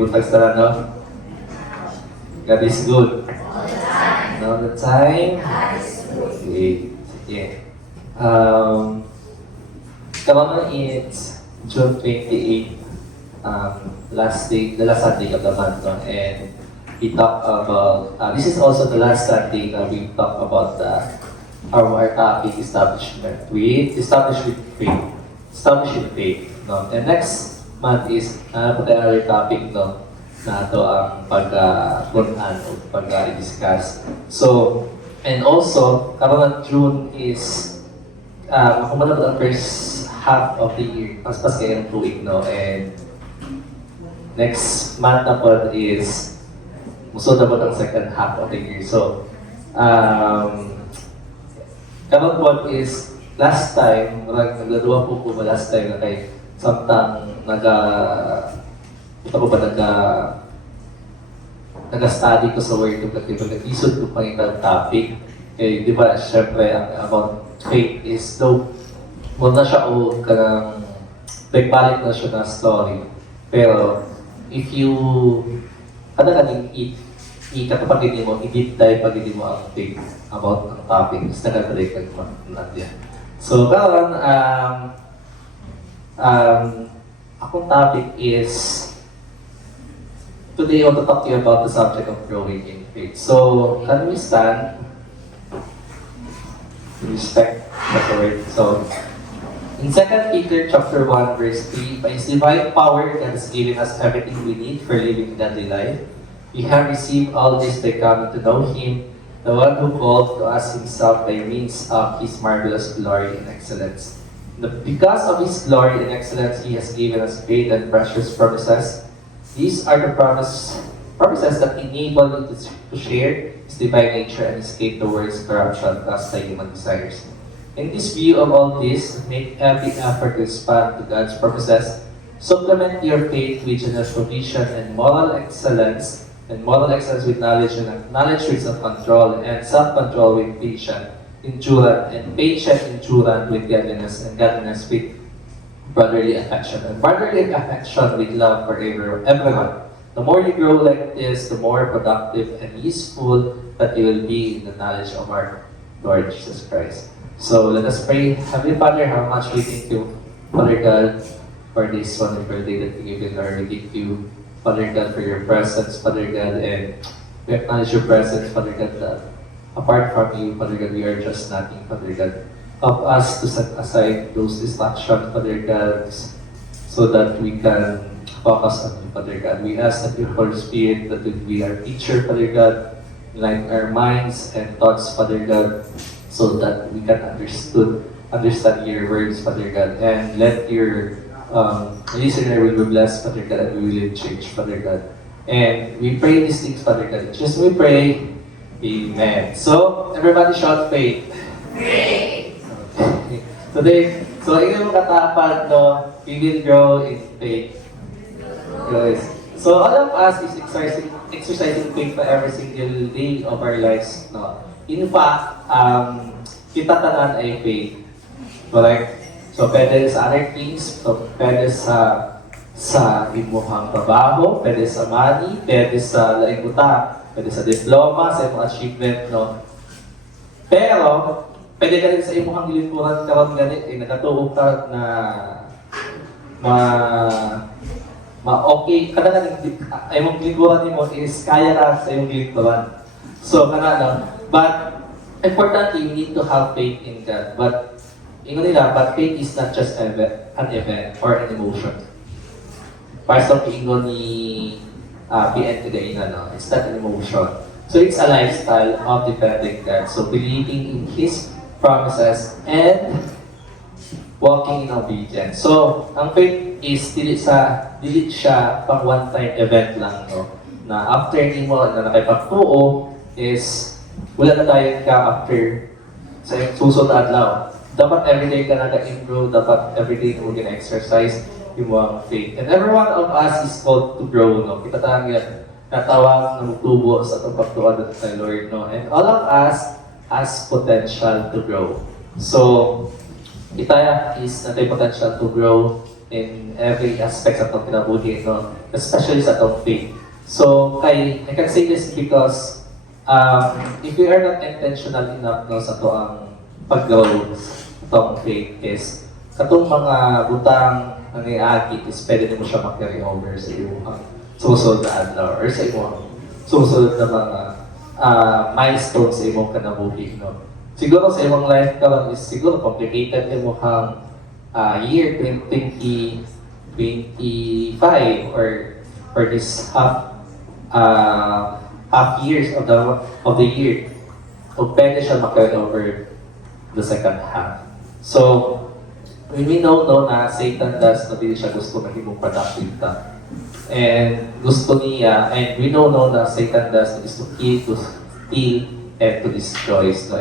butag sa no? God is good. All the time. Okay. Yeah. Karon it's June 28, last day, the last Sunday of the month, no? And we talk about, this is also the last Sunday that we talk about our topic, establishment with faith. Establishing faith, no? And next month is, other topic, no? Na ito ang pag-punan o pag-discuss. So, and also, karon June is, kung manapot ang first half of the year, paspas kayo ng 2 week, no? And next month na po is muso na po ang second half of the year. So, karon po is last time, nagladuwa po last time na kay samtang ito po ba nag-study ko sa word of God, nag-isod ko pa yung topic. Eh, di ba, syempre, about faith is, though, muna siya o kanang nagbalik na siya na story. Pero, if you, kadang-kadang ikatapagin mo, i-deep dive pagin mo ang faith about ang topic, is nagagalik ka natin. So, karon, akong topic is, today I want to talk to you about the subject of growing in faith. So, can we stand? Respect the word. So, in 2 Peter chapter 1, verse 3, by His divine power that has given us everything we need for living a godly life, we have received all this by coming to know Him, the one who called to us Himself by means of His marvelous glory and excellence. Because of His glory and excellence, He has given us great and precious promises. These are the promises that enable you to share His divine nature and escape the world's corruption caused by human desires. In this view of all this, make every effort to respond to God's promises. Supplement your faith with generous provision and moral excellence with knowledge, and knowledge with self-control, and self-control with patience, endurance, and patient endurance with godliness, and godliness with brotherly affection, and brotherly affection with love for everyone. The more you grow like this, the more productive and useful that you will be in the knowledge of our Lord Jesus Christ. So let us pray. Heavenly Father, how much we thank you, Father God, for this wonderful day that you given, Lord. We thank you, Father God, for your presence, Father God, and we acknowledge your presence, Father God, that apart from you, Father God, we are just nothing, Father God. Help us to set aside those distractions, Father God, so that we can focus on you, Father God. We ask that your Holy Spirit, that would be our teacher, Father God, enlighten our minds and thoughts, Father God, so that we can understand your words, Father God, and let your listener will be blessed, Father God, and we will change, Father God. And we pray these things, Father God. Just we pray, Amen. So, everybody shout faith. Faith. Today, so ito yung katapad, no, we will grow in faith. Guys. So all of us is exercising faith for every single day of our lives, no. In fact, kita tanan ay faith. Correct? So pwede sa other things, so pwede sa imuhang trabaho, pwede sa money, pwede sa laiguta, pwede sa diploma, sa imong achievement, no. Pero pwede ka rin sa imuhang gilituran karon ganit nagatuog ka na okay kada imong gilituran nimo is kaya ka sa imong gilituran. So kana but importantly you need to have faith in God. But but faith is not just an event or an emotion. Pastor ingon ni PN today no, it's not an emotion. So it's a lifestyle of depending God. So believing in His promises and walking in obedience. So, ang faith is dili siya pang one-time event lang, no? Na after mo na nakipagtuo is wala na tayo ka after sa susunod na adlaw. Dapat everyday ka nag-improve, dapat everyday mo gina-exercise yung mga faith. And every one of us is called to grow, no? Kita tayo yan, natawag na magtubo sa itong pagtuwa ng Lord, no? And all of us has potential to grow. So, kita is natay potential to grow in every aspect sa itong kinabuhi, no? Especially sa itong faith. So, I can say this because if we are not intentional enough no, sa ito ang pag-grow itong faith is katong mga butang ang iagit is pwede mo siya mag-carry over sa iyong susunod na adlaw or sa iyong susunod na mga milestones sa iyong kinabuhi, no? Siguro sa iyong life karon is siguro complicated yung mukhang year 2025 or this half years of the year. So pwede siya mag-carry over the second half. So we know na Satan does na hindi siya gusto maging productive ka. And gusto niya, and we know na Satan does is to kill, to steal, and to destroy. So,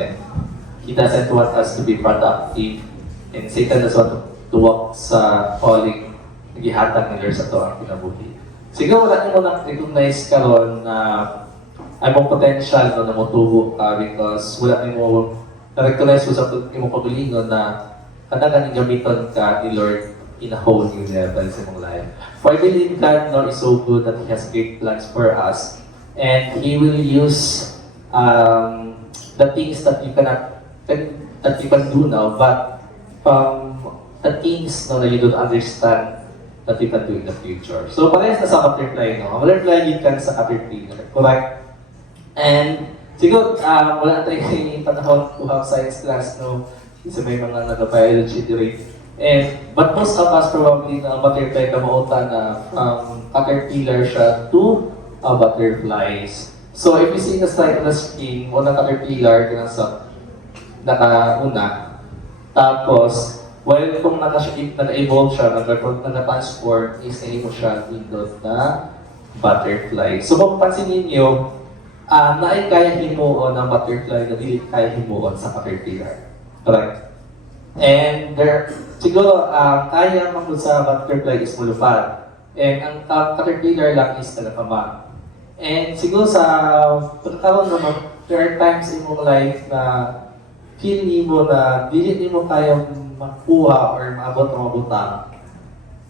he doesn't want us to be productive, and Satan doesn't want to walk sa calling nagihatag ni Lord sa ito ang kinabuhi. Siguro wala niyo mo na-recognize karon na ay mong potential no, na motubo ka because wala niyo mo na-recognize mo sa imong pagalingon na kanang gamiton ka ni Lord in a whole new level sa mong life. For I believe God no, is so good that He has great plans for us, and He will use the things that you can do now, but from the things no, that you don't understand that you can do in the future. So parehas na sa butterfly, no? Butterfly yun kan sa caterpillar, correct? And siguro, wala tayong panahon to have science class, no? Kasi may mga nag-biology direct. But most of us probably na butterfly kamauta na caterpillar siya to butterflies. So if you see the slide on the screen, unang caterpillar, nakauna. Tapos, while kung naka-evolve siya, naka-transform, is mo siya pindot na butterfly. So kung pansin ninyo, naay kaya himuon ng butterfly na dili kaya himuon sa caterpillar. Correct? And siguro, kaya makul sa butterfly is mulupad. And ang caterpillar lang is nagakama. And siguro sa pagkakaroon naman, there are times in mong life na feel mo na dili mo kaya makuha or maabot ng mga butang.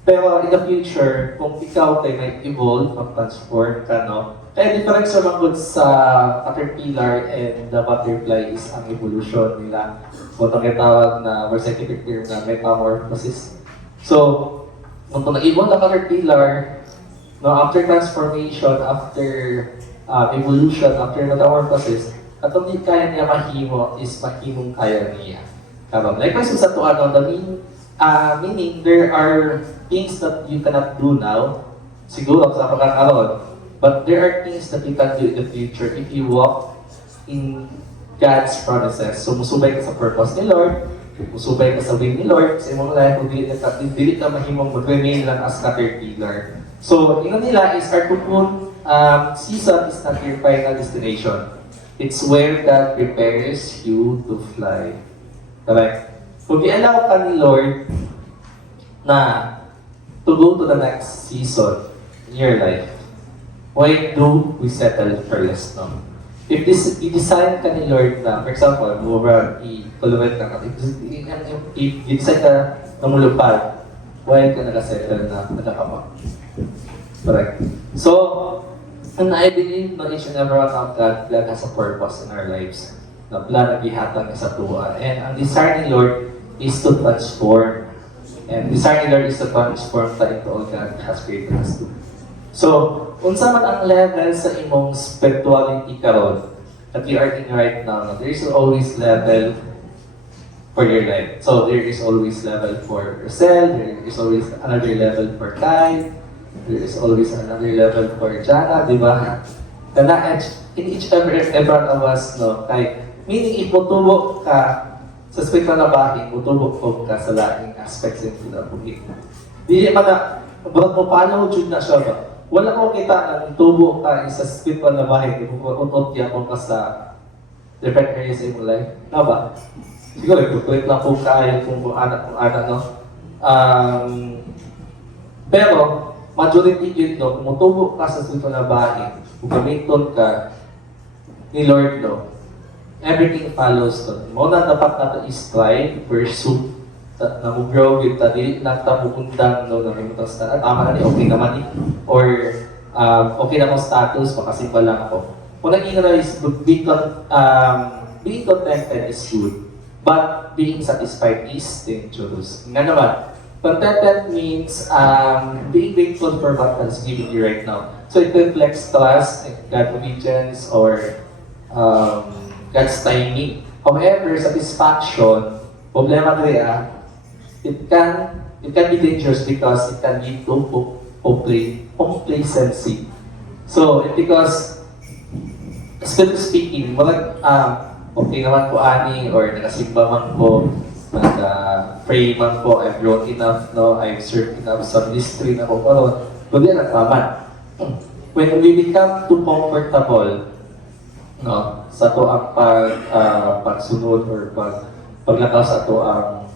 Pero in the future, kung ikaw tayo may evolve, mag-transform ka, no? Kaya difference naman good sa caterpillar and the butterfly is ang evolution nila. Kung tawag na more scientific term na metamorphosis. So, kung nag-evolve na caterpillar, no, after transformation, after evolution, after metamorphosis, at kung di kaya niya mahimo is mahimong kaya niya. Likewise sa to meaning there are things that you cannot do now, siguro sa pagkakaroon, but there are things that you can do in the future if you walk in God's promises. So musubay ka sa purpose ni Lord, musubay ka sa will ni Lord, sa imong life, kung dili ka mahimong mag-remain lang as caterpillar. So, yun nila is our cocoon season is not your final destination. It's where God prepares you to fly. Correct? Kung i-allow ka ni Lord na to go to the next season in your life, why do we settle for less, no? If i-design ka ni Lord na, for example, i-cultivate ka, if i-design ka na mulupad, why ka nag-settle na nagkakama? Correct. So, and I believe na each and every one of God has a purpose in our lives. Na plan na gihatag sa tuwa. And ang desire ni Lord is to transform. And desire ni Lord is to transform tayo into all God has created us to. So, unsa man ang level sa imong spirituality karon that you are in right now, there is always level for your life. So, there is always level for yourself, there is always another level for Kai, there is always another level for Jana, di ba? In each every one of us, no? Kay, meaning, if mutubo ka sa spiritual na bahin, mutubo ka sa laing aspects ng kinabuhi. Di ba na, ba't mo paano jud na siya ba? Wala ko kita na mutubo ka sa spiritual na bahin, utot yan mo ka sa different areas in your life. Na ba? Siguro, ikukulit lang po kayo kung anak, no? Pero, majority yun, no, kung mutubo ka sa spiritual na bahin, kung gamiton ka ni Lord, no, everything follows, no. Muna dapat natin i-strive, pursue na-grow with ta dili na ta mukundang no namimutang sa tama na ni okay naman ni or okay na mo status makasimba lang ako. Kung nag-realize being contented is good, but being satisfied is dangerous. Nga naman, contented means being grateful for what God is giving you right now. So it reflects trust, God obedience, or God's timing. However, satisfaction, problema nila, it can be dangerous because it can lead to complacency. So, because, spiritually speaking, okay naman po ani, or nakasimba man po, nag-pray man po, I've grown enough, no, I've served enough sa ministry na po, pero, hindi na naman. When we become too comfortable, no, sa to ang pagsunod or paglakaw sa to ang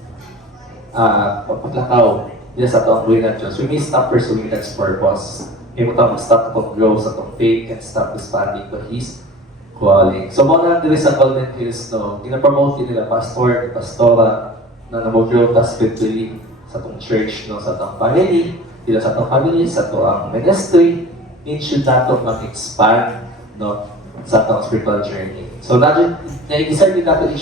paglakaw diya sa to ang buhay na Diyos, we may stop pursuing God's purpose. May mo tayong stop to grow sa tong faith and stop responding to His calling. So, mga na sa Golden Hills, no, ginapromote nila pastor, pastora, na nag-grow ta spiritually sa tong church, no, sa tong family, dila sa tong family, sa to ang ministry, it should nato mag-expand, no, sa tong spiritual journey. So, na-desire din nato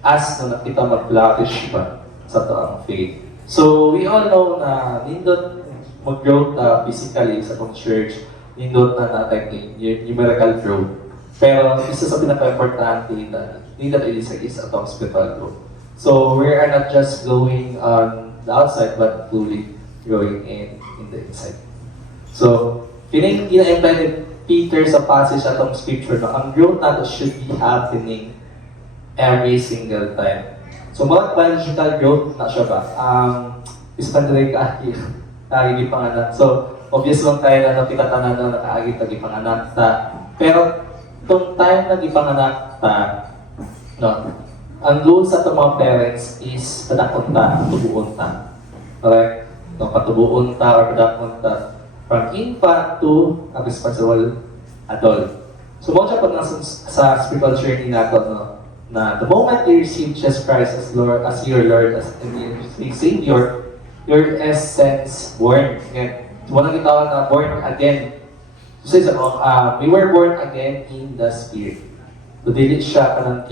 as na kita mag-flourish pa sa to ang faith. So, we all know na nindot mag-grow physically sa tong church, nindot na natin numerical growth. Pero isa sa pinaka-importante na nindot is atong spiritual growth. So we are not just growing on the outside, but fully growing in the inside. So, gina-imply ni Peter sa passage atong scripture na ang growth natin should be happening every single time. So, mga biological growth na siya ba? Ispandalay kaagi panganak. So, obvious lang tayo na nakitatanan na nakaagi panganak ta. Pero, itong time na ipanganak ta, no, ang goal sa itong mga parents is padakon ta, tubuon ta. Correct? No, patubuon ta or padakon ta from infant to a responsible adult. So, mga siya pag nasa sa spiritual journey natin, no, na the moment you receive Jesus Christ as Lord, as your Lord, as your Savior, your essence born again. So, walang gitawag na born again. So, we were born again in the Spirit. So, dili siya kanang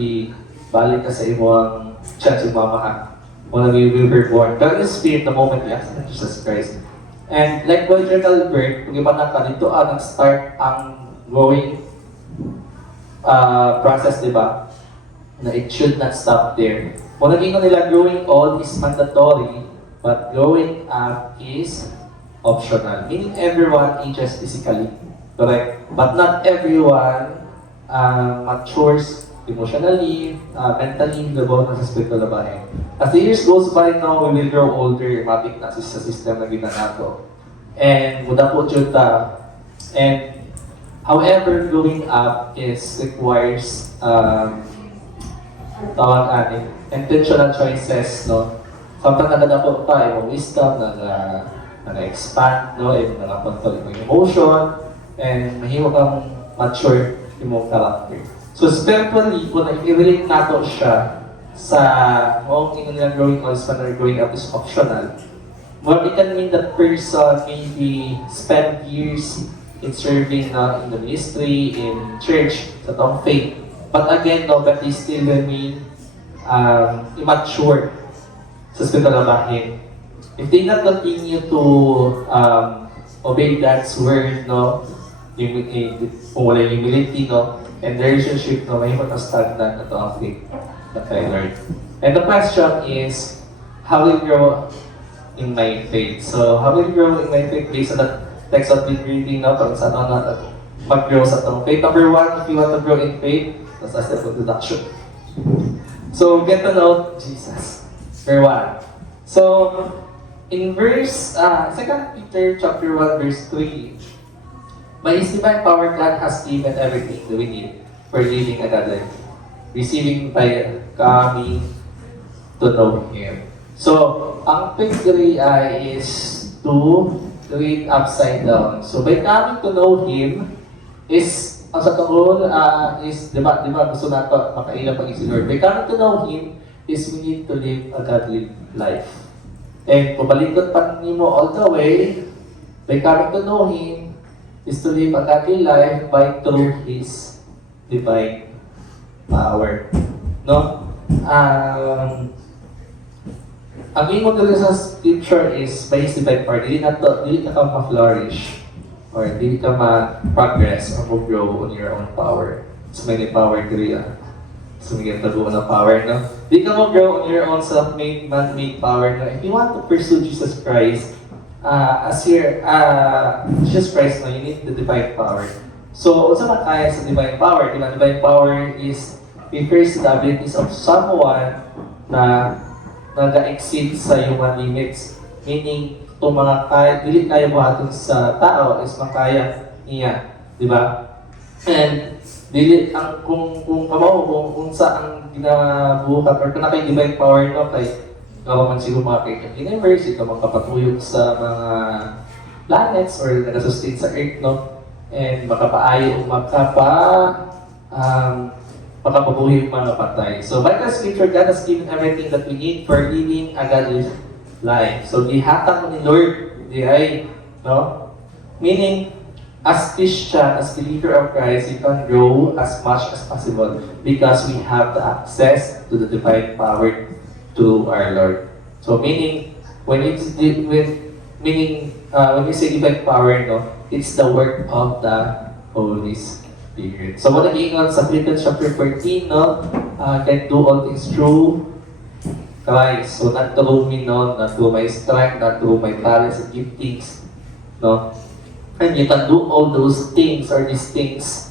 balik ka sa imong church yung mamahan. When we were born. Pero in the Spirit, the moment we accept Jesus Christ. And like biological birth, kung ipanak ka, dito nag-start ang growing process, di ba? Na it should not stop there. Kung naging nila growing old is mandatory, but growing up is optional. Meaning everyone ages physically, correct? But not everyone matures emotionally, mentally, labaw na sa spiritual labahin. As the years goes by now, we will grow older, matik na sa system na ginanato. And muda po ta. And however, growing up requires intentional choices, no? Samtang nagdadako pa, yung wisdom, nag-expand, no? Yung nag-control yung emotion, and mahimo kang mature yung character. So, spiritually, kung nag-relate nato siya sa kung nilang growing old or growing up is optional, what it can mean that person maybe spend years in serving in the ministry, in church, sa tong faith. But again, no, but they still remain immature sa spiritual labahin. If they not continue to obey God's word, no, kung wala humility, no, and the relationship, no, may stagnant na to ang faith that I learned. And the question is, how will you grow in my faith? So, how will you grow in my faith based on that text that we've been reading, no, kung saan na mag-grow sa tong faith. Number one, if you want to grow in faith, that's a step of deduction. So, get to know Jesus. Verse 1. So, in verse, 2 Peter chapter 1, verse 3, by His divine power, God has given everything that we need for living a godly life, receiving by coming to know Him. So, ang piggery is to read upside down. So, by coming to know Him is, ang sa tungkol is, di ba, gusto nato makailang pag-isip Lord. By coming to know Him is we need to live a godly life. And kung balikot pa nimo all the way, by coming to know Him, is to live a godly life by through His divine power. No? Ang imo dito sa scripture is by His divine power. Dili ka ma-flourish or dili ka ma-progress or grow on your own power. So may power diri So may tabuan ng power, no? Di ka mo grow on your own self-made, man-made power, no? If you want to pursue Jesus Christ, Jesus Christ, no, you need the divine power. So, unsa man kaya sa divine power? Diba? Divine power is refers to the abilities of someone na nag-exceed sa human limits. Meaning, itong mga kaya, dili kaya buhaton sa tao is makaya niya. Diba? And dili ang kung kamao kung sa ang ginabuhat or kung nakay divine power no kay gawa man siguro mga kay universe ito makapatuyog sa mga planets or nagasustain sa earth no and makapaayo o makapabuhi yung mga patay. So by the scripture, God has given everything that we need for living a godly life. So gihatag mo ni Lord diay no meaning as Christian, as believer of Christ, you can grow as much as possible because we have the access to the divine power to our Lord. So meaning, when we say divine power, no, it's the work of the Holy Spirit. So what nag-iingon sa Philippians chapter 14, no, can do all things through Christ. So not through me, no, not through my strength, not through my talents and giftings, no. And you can do all those things or these things.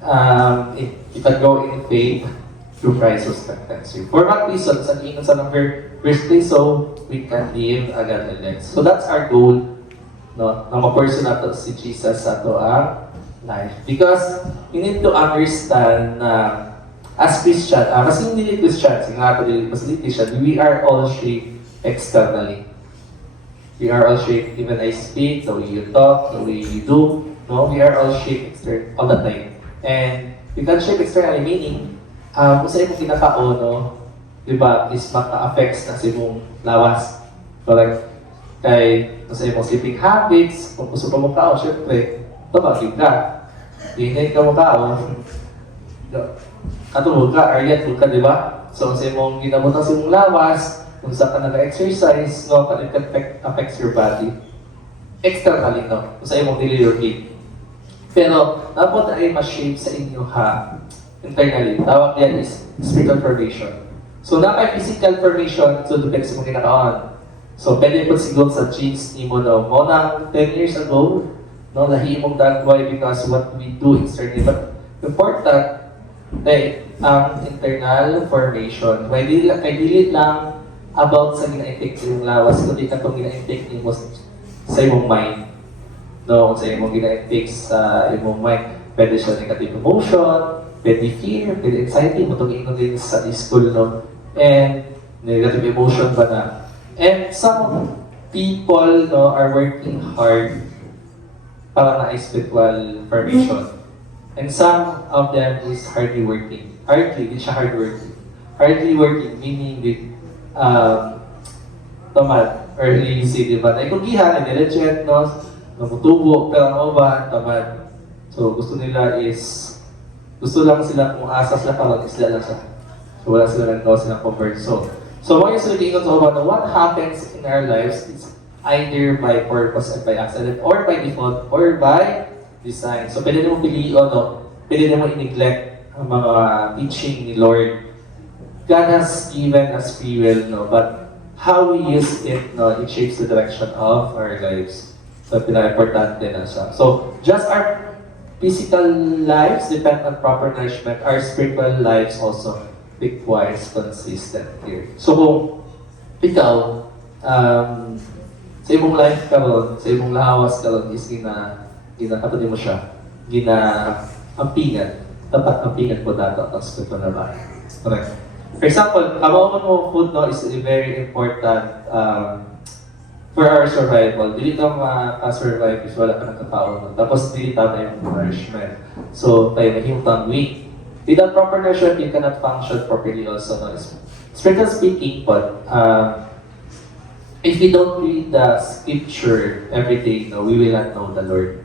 You can go in faith through Christ who strengthens you. For what reason? Sa ingon sa number verse 3, so we can live a godly life. So that's our goal, no? Na ma-person nato si Jesus sa ato ang life. Because you need to understand na as Christian, kasi hindi Christian, nga ato dili Christian, we are all shaped externally. We are all shaped, even I speak, the way you talk, the way you do, no? We are all shaped all the time. And you can shape externally, meaning, kung sa imong kinakaon, no? Diba, is maka-affects na sa imong lawas. So like, kung sa imong sleeping habits, kung gusto pa mong kaon, syempre, tumagig ka. Hinay ka mong kaon, katulog ka, aryat ka, diba? So sa imong ginabutan sa imong lawas, kung saan ka nag-exercise, no, it affects your body. Externally, no, kung sa imong daily routine. Pero, dapat ay ma-shape sa inyo ha, internally. Tawag yan is spiritual formation. So, physical formation, so depende sa mga kinakaon. So, pwede po siguro sa genes ni mo, no, mo na 10 years ago, no, lahi mong dagway because what we do externally. But, important, ang internal formation. Kaya dili lang about sa gina-intake sa iyong lawas, kundi ka itong gina-intake mo sa iyong mind. No, kung sa iyong gina-intake sa iyong mind, pwede siya negative emotion, pwede fear, pwede anxiety, mo itong ingon din sa school, no? And negative emotion ba na? And some people, no, are working hard para na spiritual formation. And some of them is hardly working. Hardly, di siya hard working. Hardly working, meaning with tamad or lazy, di ba? Naikugihan, diligent, no? Namutubo, pero ano ba? Tamad. So, gusto lang sila kung asa sila kapag isla lang siya. So, wala sila nagkaw silang convert. So mga yung salitingon sa about what happens in our lives is either by purpose and by accident, or by default, or by design. So, pwede mo piliin, no? Pwede mo i-neglect ang mga teaching ni Lord. God has given us free will, no? But how we use it, no, it shapes the direction of our lives. So, pinaka-importante na siya. So, just our physical lives depend on proper nourishment. Our spiritual lives also requires consistent care. So, kung ikaw, sa imong life karon, sa imong lawas karon is katulad mo siya, ampingan. Dapat ampingan po dato ang spiritual na bahay. Correct. For example, kamauman mo food, no, is very important for our survival. Dili ka maka-survive is wala ka nagkataon. No? Tapos dili tama yung nourishment. So, tayo mahimutang weak. Without proper nourishment, you cannot function properly also. No? spiritual speaking, but if we don't read the scripture every day, no, we will not know the Lord.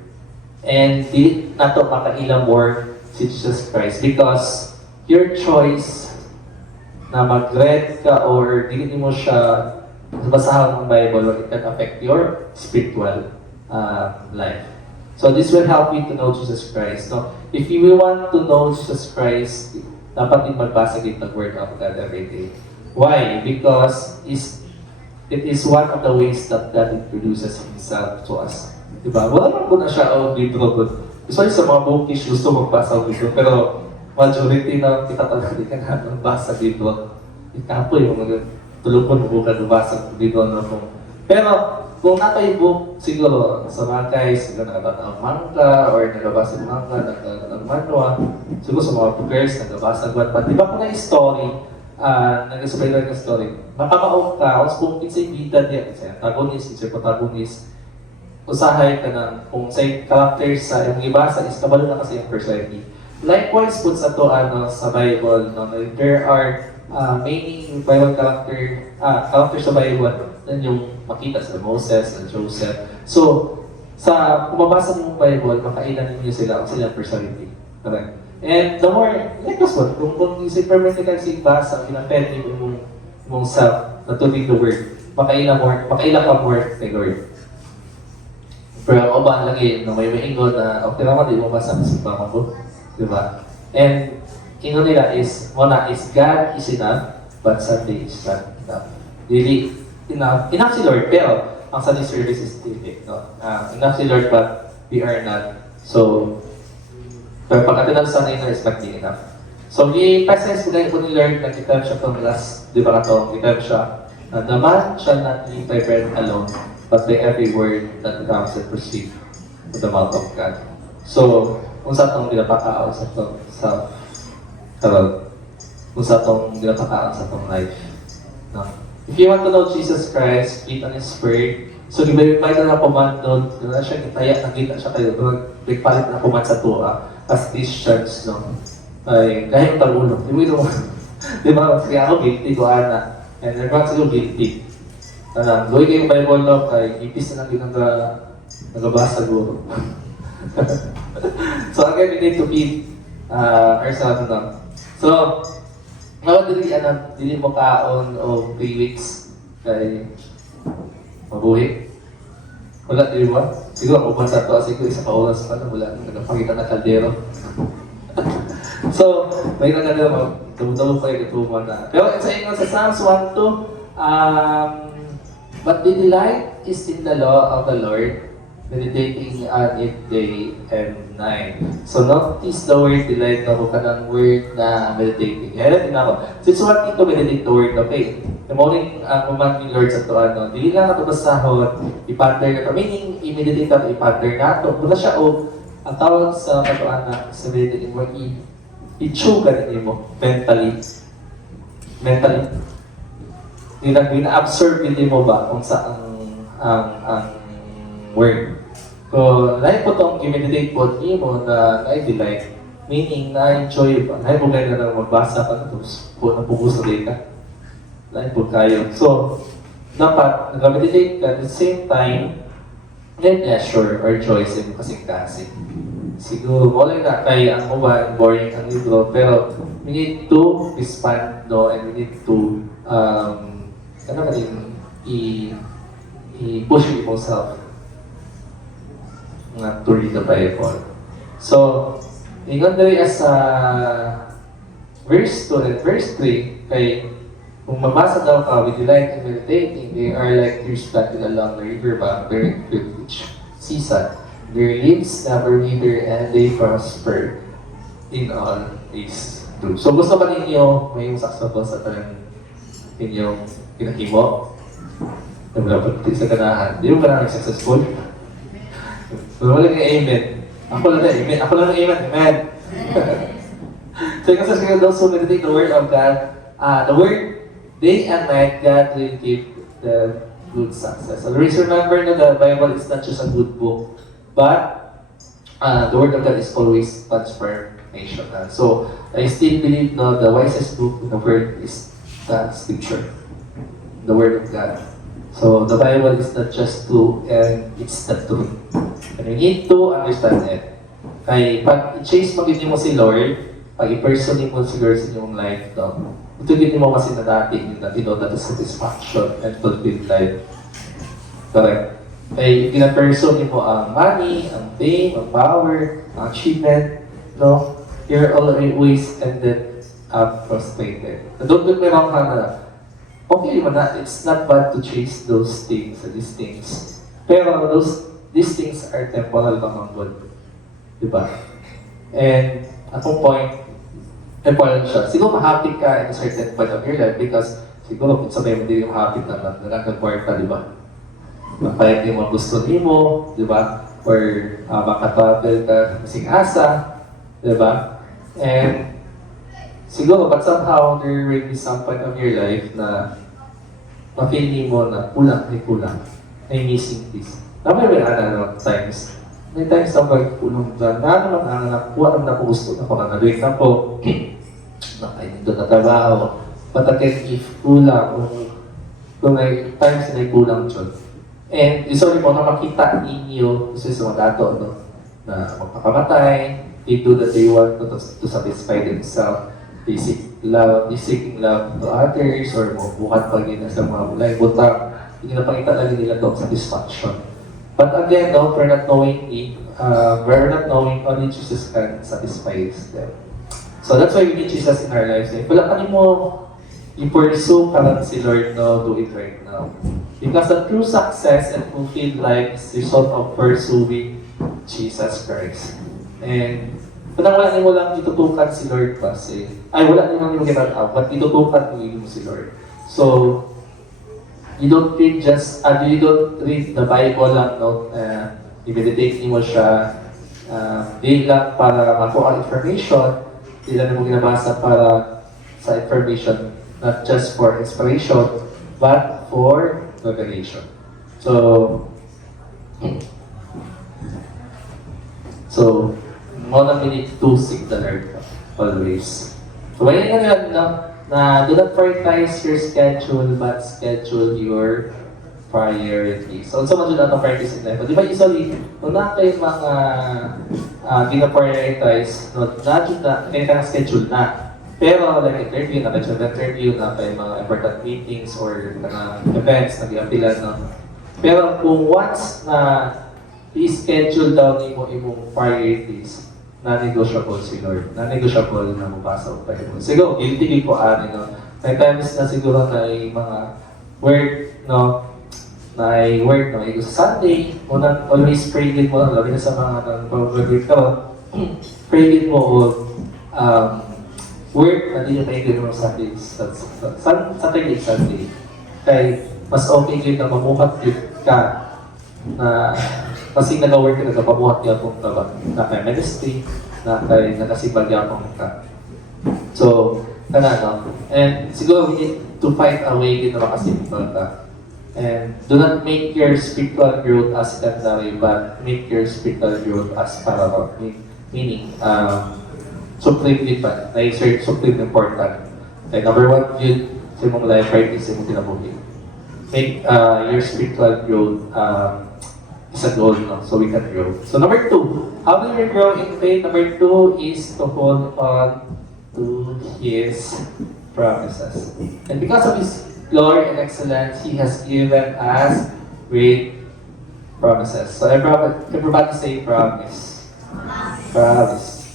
And di nato makaila more si Jesus Christ because your choice na mag-read ka or di mo siya basahan ng Bible, it can affect your spiritual life. So this will help you to know Jesus Christ. No? If you want to know Jesus Christ, dapat din magbasa din ng Word of God every day. Why? Because it is one of the ways that God introduces Himself to us. Diba? Wala naman po na siya ang libro ko. Usually sa mga bookish, gusto magbasa ng libro. Pero majority na kita talaga di ka na magbasa ng libro. Ikapo yung mga tulupon mo ka nabasa ng libro na po. Pero kung naka yung book, siguro sa mga guys, siguro nakabasa ng manga or nagabasa ng manga, ng manhwa. Siguro sa mga bookers, nagabasa ng Wattpad. Di ba kung na story, nag-subay lang ng story, makamaong ka, kung kinsay bida niya, kinsay antagonist, kinsay protagonist, usahay ka na kung sa characters sa yung ibasa is kabalo na kasi yung personality. Likewise po sa to sa Bible, no, there are many Bible characters sa Bible na yung makita sa Moses, sa Joseph. So, sa kumabasa mo yung Bible, makailan ninyo sila ang silang personality. Correct? And the more, like this one, kung isip permanent ka sa basa, pinapet mong self na to read the word, makaila ka more kay Lord. Pero ako ba lagi na may ingon na okay naman, di mo basa sa pamang ko. Diba? And ingon nila is, muna is God is enough, but Sunday is not enough. Really, enough si Lord, pero ang Sunday service is still big. No? Enough si Lord, but we are not. So, pero pagkatinan sa Sunday na is not enough. So, the presence ko ni Lord, nag-itab siya from last, di ba ka ito, itab siya, na the man shall not live by bread alone, but by every word that comes and proceeds from the mouth of God. So, kung sa itong ginapakaon sa itong kung sa itong ginapakaon sa itong life. No? If you want to know Jesus Christ, read on His Word. So, di ba yung may na puman doon, na siya kitaya, nakita siya kayo, nagpalit na puman sa tuwa, as Christians, no? Ay, kahit pag-ulo, di ba di ba, kaya ako guilty ko, Ana, and everyone's still guilty. Gawin kayong Bible, no? Kay ipis na lang din nagabasa guro. So again, we need to feed ourselves now. So, dili mo kaon o 3 weeks kay mabuhi. Wala, di ba? Siguro ako sa to, siguro isa oras pa na wala, nagpakita na kaldero. So, may nagano, tumutubo pa yung ituman na. Pero sa inyo, sa Psalms 1:2, but the delight is in the law of the Lord, meditating on it day and night. So notice the word delight na ka ng word na meditating. Kaya din ako. Since what ito meditate the word, okay? The morning command ni Lord sa to, dili lang ito basahon, i-ponder na ito. Meaning, i-meditate na ito, i-ponder na ito. Mula siya ang tawag sa katuan na sa meditating mo, i-chew ka rin mo mentally. Absorb din mo ba kung saan ang word. So, lahat po itong i-meditate po mo na i-delight. Meaning, na-enjoy ba? Lahat po kayo na magbasa ka na tapos po napubos na day ka. Lahat po kayo. So, dapat nag-meditate ka at the same time, then pleasure or joy sa iyong kasing-kasing. Siguro, wala na kaya ang mobile, boring ang libro, pero we need to respond, no, and we need to i-push yourself to read the Bible. So, ingon dali as verse 2 and verse 3, kay kung mabasa daw ka with delight and meditating, they are like trees planted along the river bank, bearing fruit each season. Their leaves never wither and they prosper in all these do. So, gusto ba ninyo may saksapos sa talang inyong pinakimo? Naglapunti sa ganahan. Di mo ba na successful? Wala nga amen. Ako lang na amen. Ako lang na amen. Amen. So, kasi siguro those who meditate the word of God, the word, day and night, God will give the good success. So, always remember na the Bible is not just a good book, but the word of God is always transformation. So, I still believe the wisest book in the world is the scripture, the Word of God. So the Bible is not just true, and it's the truth. And you need to understand it. Kaya pag i-chase mo mo si Lord, pag i-personate mo si Lord sa inyong life, no? Ito mo kasi na dati yung natino na satisfaction and fulfilled life. Correct. Kaya gina-personate mo ang money, ang fame, ang power, ang achievement, no? You're always ended up frustrated. Don't get me wrong na okay naman na, it's not bad to chase those things, these things. Pero these things are temporal lamang good. Diba? And at one point, temporal siya. Siguro ma-happy ka in a certain point of your life because siguro kung sabay mo din yung happy na nagkakagwar ka, diba? Mapayag yung mga gusto mo, diba? Or makatravel ka kasing asa, diba? And siguro, but somehow there will be some point of your life na ma-feel mo na may kulang, may missing piece. Tama yung times. May times na pag-ulong dyan, nakuha na po gusto na po, nag-wait na po, nakaintito na trabaho, but again, if kulang, kung may times na may kulang dyan. And usually po na makita ninyo, kasi sa mga dato, no, na magpakamatay, they do that they want to satisfy themselves. They seeking love to others, or bukat pag yun sa mga mulay, butang, hindi na pakita lagi nila doon, satisfaction. But again, no, we're not knowing only Jesus can satisfy them. So that's why we need Jesus in our lives. Wala ka mo i-pursue ka lang si Lord, no, do it right now. Because the true success and fulfilled life is the result of pursuing Jesus Christ. And kung wala mo lang itutukan si Lord kasi, wala naman yung get out, but itutukan mo si Lord. So, you don't read the Bible lang, no? I-meditate mo siya, di lang para makuha information, di lang mo ginabasa para sa information, not just for inspiration, but for revelation. So, more than we need to seek the Lord always. So, when you na do not prioritize your schedule, but schedule your priorities. So, man dyan natin priorities in life. Di ba usually, kung na kayo mga gina-prioritize, no, na dyan na, kaya ka schedule na. Pero, like interview, na kayo mga important meetings or events na gi-appealan, no. Pero kung once na i-schedule daw mo imong priorities, na-negotiable si Lord. Na-negotiable na mabasa ko tayo. Siguro, guilty ko no? May times na siguro na yung mga work, no? Na work, no? Yung sa Sunday, always pray din mo, lalo na sa mga nag-graduate ka, pray din mo o work na din yung din mo sa Saturday, Sunday. Kaya mas okay din na mamuhat din ka na kasi nag-work ka, nagpapamuhat niya akong trabaho. Na kay ministry, na kay nakasibag niya akong ka. So, no? And siguro we need to find a way din na makasibag ka. And do not make your spiritual growth as secondary, but make your spiritual growth as paramount. Meaning, supremely pa, na supreme important. Okay, number one, yun sa mong life, right, is yung tinabuhin. Make your spiritual growth is a goal, no? So we can grow. So number two, how will we grow in faith? Number two is to hold on to His promises. And because of His glory and excellence, He has given us great promises. So everybody say promise. Promise.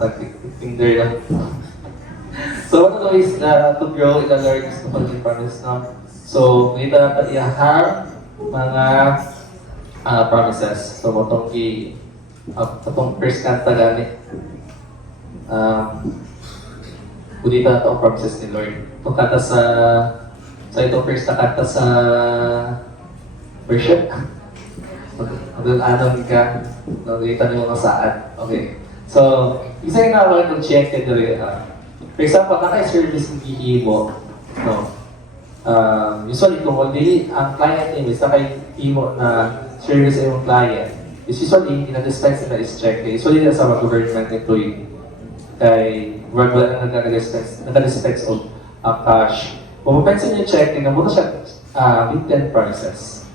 Like finger lang. So one of the ways to grow in the Lord is to hold His promise, no? So may dapat i-have mga promises. So, itong first kanta gani. Kunita na itong promises ni Lord. Itong kanta itong first na kanta sa worship. Mag-anong ka. Kunita na yung saan. Okay. So, isa yung naman itong check and for example, naka-service ng hihimo. No? Usually, kung ang client name is naka-hihimo na service ay yung client, is usually, ina-dispense nila is check. Usually, nila sa mga government employee, kay wala na nag-dispense of cash. kung mapansin niyo check, tingnan mo na siya with 10 promises.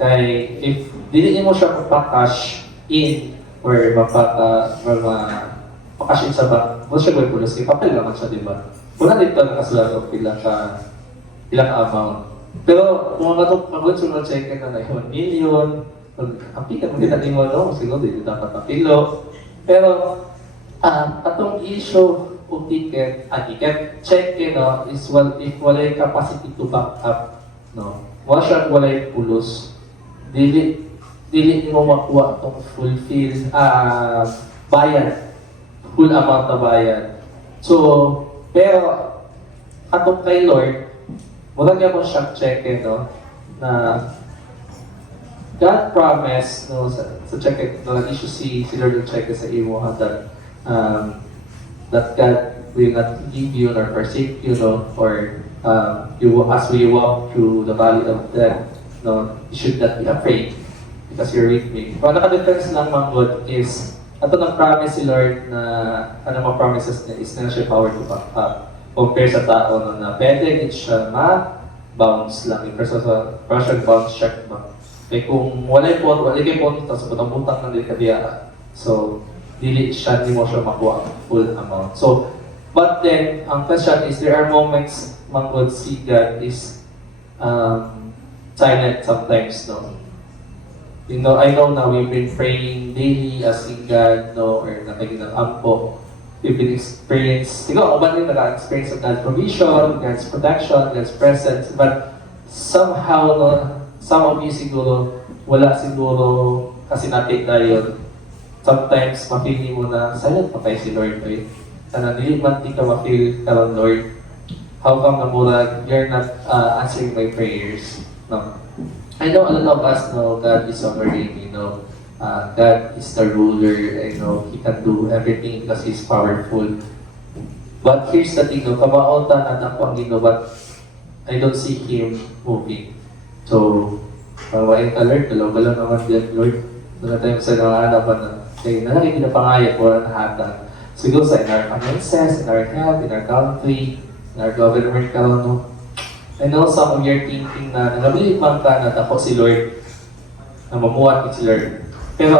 Kaya if dili mo siya mapakash in or mapakash in sa bank, mo siya gawin pulos, kaya papel naman siya, di ba? Wala dito nakasulat o pila ka amount. Pero kung mag-sunod check na na 1 million, ang pika mo kita mo, no? Siguro dito dapat mapilo. Pero atong issue o ticket, check no, is if walay capacity to back up, no? Wala siya walay pulos. Dili mo makuha itong bayad, full amount na bayad. So, pero atong kay Lord, mula niya mo siyang check no, na God promise no, sa check no, issue si Lord yung check sa imo that God will not leave you nor forsake you, no, or as we walk through the valley of death, no, you should not be afraid because you're with me. Kung naka-defense lang manggod is, ato nang promise si Lord na mga promises niya is na siya power to back up. Compare sa tao no, na pwede siya ma-bounce lang. Yung sa Russian bounce check ba? Kaya kung walay kayo po nito sa butang-butang ng delikadya, so dili siya, di mo siya makuha ang full amount. So, but then, ang question is, there are moments manggod si God is silent sometimes, no? You know, I know now we've been praying daily, asking God, no, or nakaginang ampo. We've been experiencing, ako ba din naka-experience of God's provision, God's protection, God's presence, but somehow, no, some of you siguro, wala siguro kasi natin tayo. Sometimes, ma-feel mo na, silent pa tayo si Lord, right? Sana dili man di ka ma-feel ka lang, Lord. How come na mura, you're not answering my prayers, no? I know a lot of us know God is sovereign, you know. God is the ruler, you know, He can do everything because He's powerful. But here's the thing, no, kamaota na ako ang Ginoo, but I don't see Him moving. So, pawain alert, dalaw-dalaw naman din, Lord. Doon na tayo sa nakahanapan na, kaya nalagay pinapangayat, wala na hatang. Siguro sa in our finances, in our health, in our country, in our government, no. I know some of you are thinking na nagabilib man ka na ako si Lord, na mamuhat ni si Lord. Pero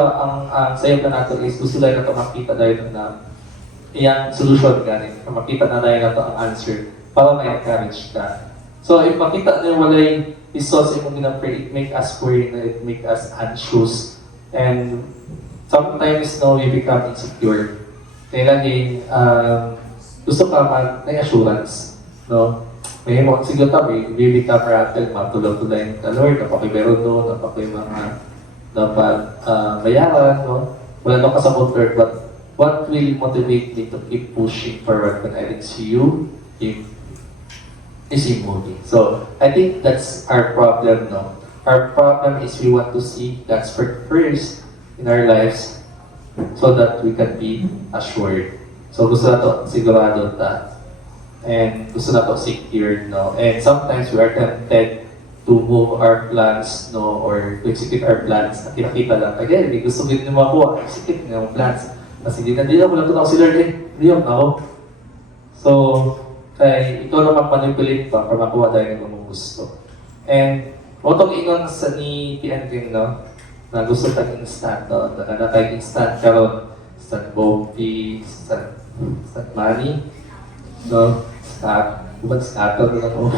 ang sayo ka nato is gusto lang na ito makita dahil na iyang solution ganit. Makita na dahil na ito ang answer para ma-encourage ka. So if makita na walay isos yung ginapray, it make us worry, it make us anxious. And sometimes no, we become insecure. Kaya lagi, gusto ka may assurance. No? May mo, siguro tabi, we become rattle, matulog-tulay ng Lord, napakibero doon, napakay mga dapat bayaran, no? Wala nang kasabot, Lord, but what will motivate me to keep pushing forward when I didn't see you? Is Him moving. So, I think that's our problem, no? Our problem is we want to see God's work first in our lives so that we can be assured. So, gusto na to, sigurado ta. And gusto na to secure, no? And sometimes we are tempted to move our plans, no? Or to execute our plans na kinakita lang. Again, may gusto din naman ako, execute na yung plans. Kasi hindi na ko lang ito si Lord, Liyom na ako. So, kaya ikaw naman manipulate pa para makuha dahil ng mga gusto. And, otong ingon sa ni PNG, no? Na gusto tag instant, no? Na tag instant karon, instant bombi, instant money, no? Scatter na ako.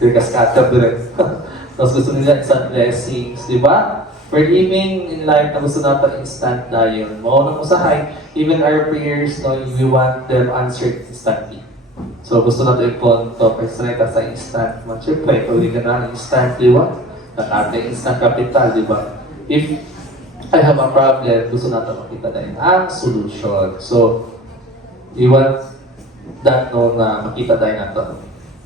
Hindi ka scatter din. Tapos gusto nila instant blessings, di ba? We're living in life na gusto natin instant na yun. Mauna mo sa high, even our prayers, no, we want them answered instantly. So gusto natin i-conto, kasi sa instant. Siyempre, kung hindi ka na instant, di ba? Natin instant capital, di ba? If I have a problem, gusto natin makita na ang solution. So, we want that no na makita tayo na to.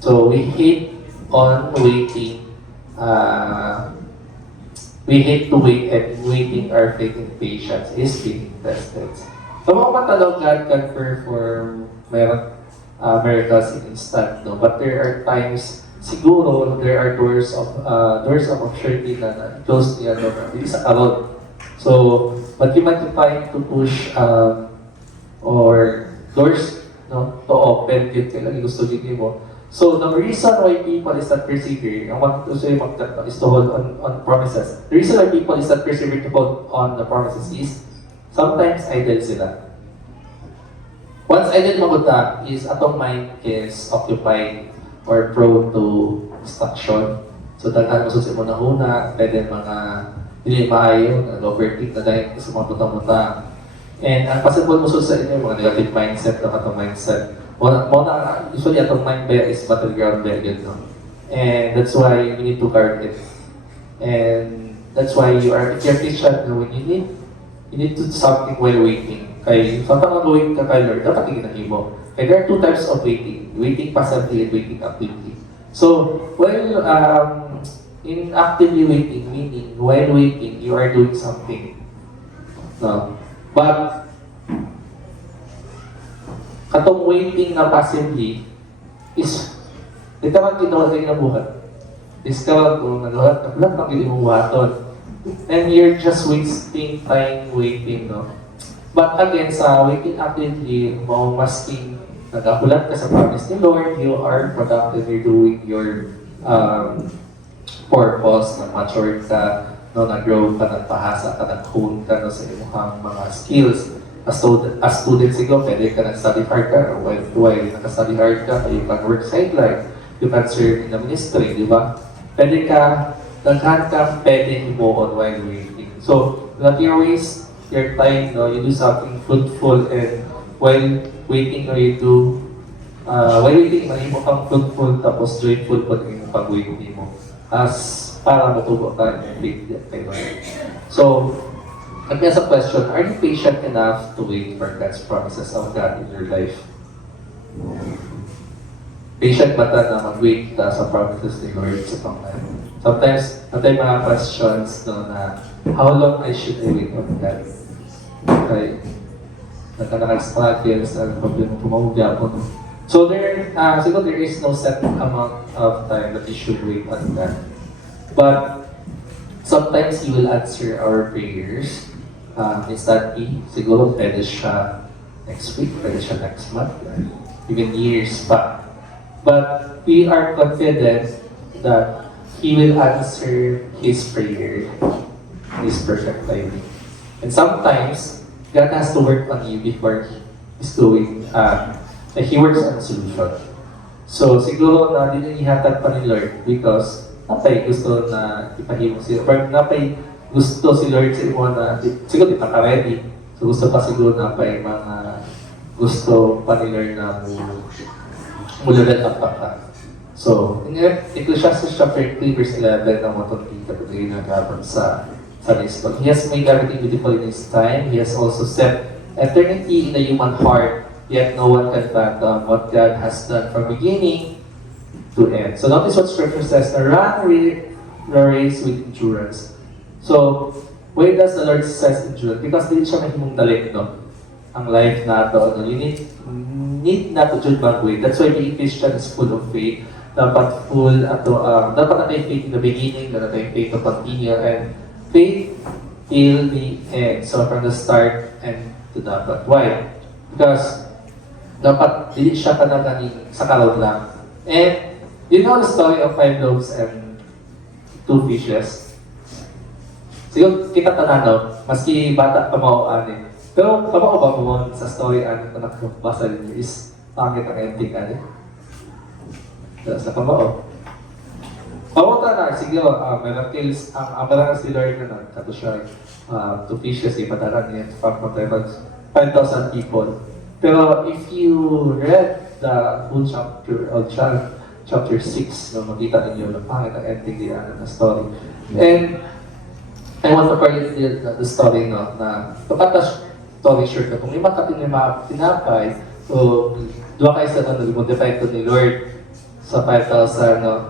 So we hate on waiting. We hate to wait, and waiting our faith and patience is being tested. So mga matalaw, God can perform miracles in instant, no? But there are times, siguro, there are doors of opportunity na close niya, no? Hindi sa karon. So, but you might find to push or doors, no, to open yun kailan gusto din mo. So the reason why people is not persevering, ang mag-usoy magtatap is to hold on promises. The reason why people is not persevering to hold on the promises is sometimes idle sila. Once idle mabuta is atong mind is occupied or prone to distraction. So daghan mo sa mo na una, pwede mga hindi maayo, nag-overthink na dahil sa mga butang-butang. And ang possible mo sa inyo, mga negative mindset na atong mindset. Muna, usually atong mind ba is battleground ba yun, no? And that's why we need to guard it. And that's why if you're Christian, no, when you need to do something while waiting. Kaya sa pangagawin ka kay Lord, dapat tingin mo. Kaya there are two types of waiting. Waiting passively and waiting actively. So, while in actively waiting, meaning while waiting, you are doing something. No? But, katong waiting na passively is, ito ang ginawa kayo na buhat. Discover kung nagawa, nagulat pang gili mong buhaton. And you're just wasting time waiting, no? But again, sa waiting actively, masking, nagahulat ka sa promise ni Lord, you are productive, you're doing your purpose, nag-mature ka, no, nag-grow ka, nagpahasa ka, nag-hone ka, no, sa imuhang mga skills. As student siguro, pwede ka nag-study hard ka, or while nag-study hard ka, you can work sideline, you can serve in the ministry, di ba? Pwede ka, naghan ka, pwede mo on while waiting. So, not your waste your time, no, you do something fruitful, and while waiting, no, you do, while waiting, manimo kang fruitful, tapos joyful pag yung pag-waiting mo. As para matubo ka in faith kay Lord. So, let me ask a question. Are you patient enough to wait for God's promises of God in your life? Patient ba ta na mag-wait ta sa promises ni Lord sa panglain? Sometimes, natin mga questions no, na how long I should I wait on God? Okay. Nagka-struggle sa problema pumamugya po. No? So siguro there is no set amount of time that you should wait on God. But sometimes He will answer our prayers instantly. Siguro pwede siya next week, pwede siya next month, even years pa. But we are confident that He will answer His prayer in His perfect timing. And sometimes, God has to work on you before He's doing, He works on the solution. So, siguro na din ihatag pa ni Lord because napay gusto na ipahimo siya. Or napay gusto si Lord sa imo na, siguro di pa ka-ready. So, gusto pa siguro napay mga gusto pa ni Lord na mululat ang pagka. So, in Ecclesiastes chapter 3 verse 11 ang matong kapag nagabot sa this book. He has made everything beautiful in His time. He has also set eternity in the human heart, yet no one can fathom what God has done from beginning to end. So notice what Scripture says, run the race with endurance. So, why does the Lord says endurance? Because hindi siya mahimong dalik, no? Ang life na ito, no? You need not to judge mag-wait. That's why being Christian is full of faith. Dapat full dapat natin faith in the beginning, dapat natin faith to continue, and faith till the end. So from the start and to dapat. Why? Because dapat dili siya kanaganing sa kalod lang. And you know the story of 5 loaves and 2 fishes? Siguro kita tananaw, maski bata pa mauanin. Pero kamao ba mo sa story anin na nakabasa ninyo is pangit ang ending anin? Sa kamao. Pamunta na, siguro, miracles, ang miracle si Lord na kato siya, 2 fishes, ipadaran niya, 5,000 people. Pero if you read the full chapter of John, chapter 6, no, makita ninyo na pangit ang ending niya na story. And I want to tell you the story, no, na kapag story short na kung lima katin na tinapay, so, dua kayo sa nag-modify to ni Lord sa 5,000, no,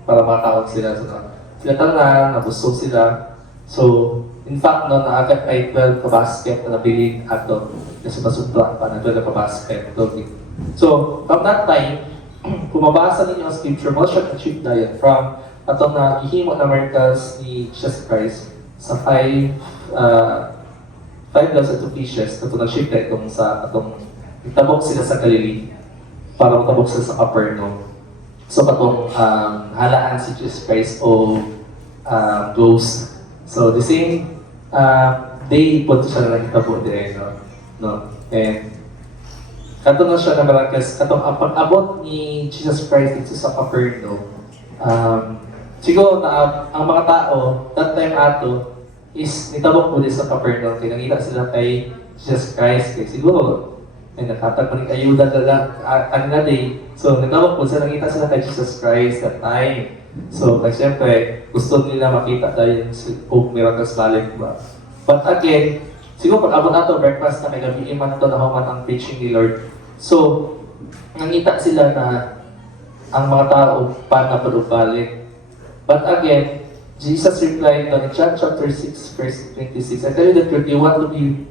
para makakaon sila. So, sila tanan, nabusog sila. So, in fact, no, naagad ay 12 ka-basket na nabiling ato. Kasi masubra pa na 12 ka-basket. So, from that time, kung mabasa ninyo ang scripture, mo siya achieve diet from atong na ihimo na miracles ni Jesus Christ sa 5,000 fishes na nag-shift itong sa atong itabok sila sa Galilee para matabok sila sa Capernaum. So katong halaan si Jesus Christ o ghost. So the same day po siya na nakitabo dire, no? And katong siya na miraculous, katong pag-abot ni Jesus Christ dito sa Capernaum, siguro na ang mga tao, that time ato, is nitabok po din sa Capernaum. Kaya nakita sila kay Jesus Christ. Kaya siguro, ay nakatagpanig ayuda kanina day. So, nagtawag po sila, nakita sila kay Jesus Christ that time. So, kasi siyempre, gusto nila makita dahil Hope Miracles balik ba. But again, siguro pag abot nato breakfast na may gabi, iman to na human ang preaching ni Lord. So, nakita sila na ang mga tao pa na balik. But again, Jesus replied in John chapter 6, verse 26, I tell you the truth, you want to be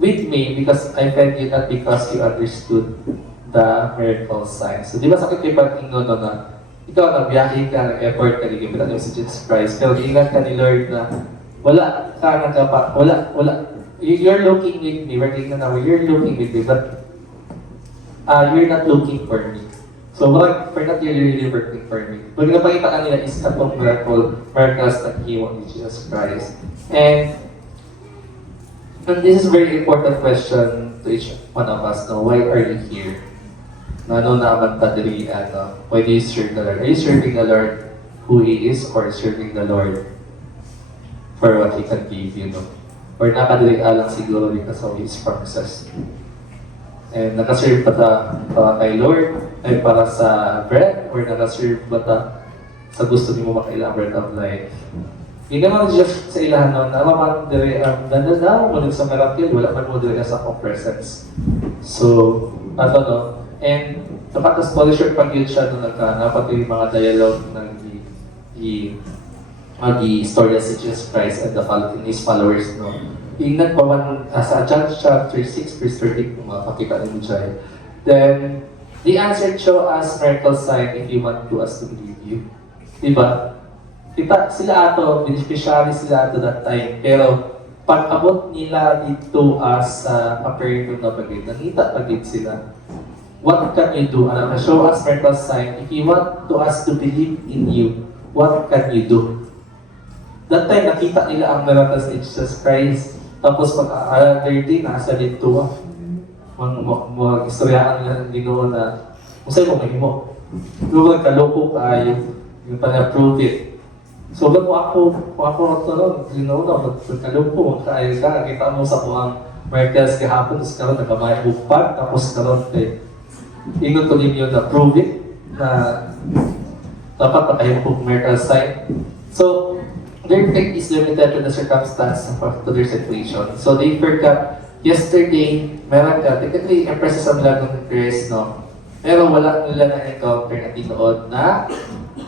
with me because I fed you not because you understood the miracle signs. So, di ba sakit kay pag-ingon na ikaw nagbiyahe ka, nag-effort ka, nagigipit mo si Jesus Christ, pero ingat ka ni Lord na wala ka nagkapa, wala. You're looking with me, working na now, you're looking with me, but you're not looking for me. So, we're not really working for me. Pag napakita ka nila is katong miracles na hiwa ni Jesus Christ. And this is a very important question to each one of us. No? Why are you here? Ano naman tadiri, why do you serve the Lord? Are you serving the Lord who He is or serving the Lord for what He can give you? No? Or nakadiri alang siguro because of His promises? And nakaserve ba ta kay Lord ay para sa bread? Or nakaserve ba ta sa gusto niyo makailang bread of life? Hindi naman just sa ilahan nun, naman dire ang dandaw mo sa miracle, wala man mo dire sa akong presence. So, no? And napatas polisher pag yun siya nung napat yung mga dialogue ng mag-istorya si Jesus Christ and His followers, no? Yung nagpawan sa John chapter 6, verse 30, kung makakita niyo dyan. Then, the answer show us miracle sign if you want to us to believe you. Diba? Kita sila ato, beneficiary sila ato that time. Pero pag abot nila dito sa Capernaum na bagay, nakita bagay sila. What can you do? Ano, show us miracle sign. If you want to us to believe in you, what can you do? That time nakita nila ang miracles ni Jesus Christ. Tapos pag other day, nasa dito mag-istoryaan nila ng Ginoo na kung sa'yo mo mahimo. Pero kaloko kayo, yung pang-approve it. So, kung ako ginawa na, pagkalong po, magkaayos ka, nakita mo sa kuwang miracles kahapon, tapos karoon, nagkamay bukpad, tapos karoon, ingon ko ninyo na prove it, na dapat patayin po miracle sign. So, their faith is limited to the circumstance to their situation. So, they forgot, yesterday, meron ka, technically, impresses ang lang ng grace, no? Pero wala nila na-encounter na tinood na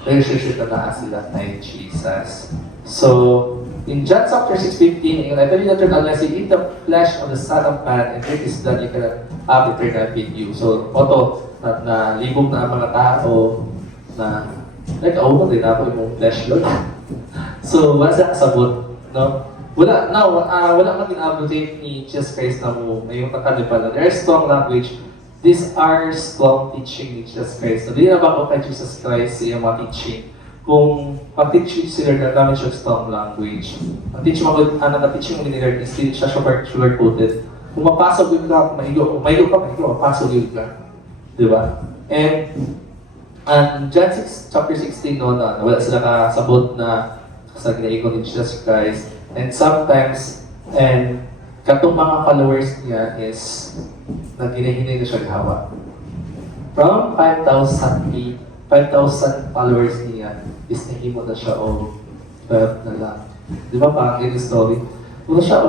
relationship na sila kay Jesus. So, in John chapter 6:15, I tell you the truth, unless you eat the flesh of the Son of Man and drink His blood, you cannot have eternal life in you. So, na libog na ang mga tao na nag-aumon din ako yung flesh Lord. So, wala sila kasabot, no? Wala man din-advocate ni Jesus Christ na mo, ngayong kakalipan na there's strong language. These are strong teaching ni Jesus Christ. So, di na ba ako kay Jesus Christ sa iyong mga teaching? Kung pag-teaching sila na gamit siya strong language. Ang teaching mo ni Lord is siya sugar-coated. Kung mapasok yun ka, mahigo ka, mapasok yun ka. Di ba? And John 6, chapter 16, no, na wala sila kasabot na sa ginaigon ni Jesus Christ. And sometimes, katong mga followers niya is naghinay na siya gawa. From 5,000 followers niya is nahimo na siya o 12 na lang. Di ba pa ang story? Una siya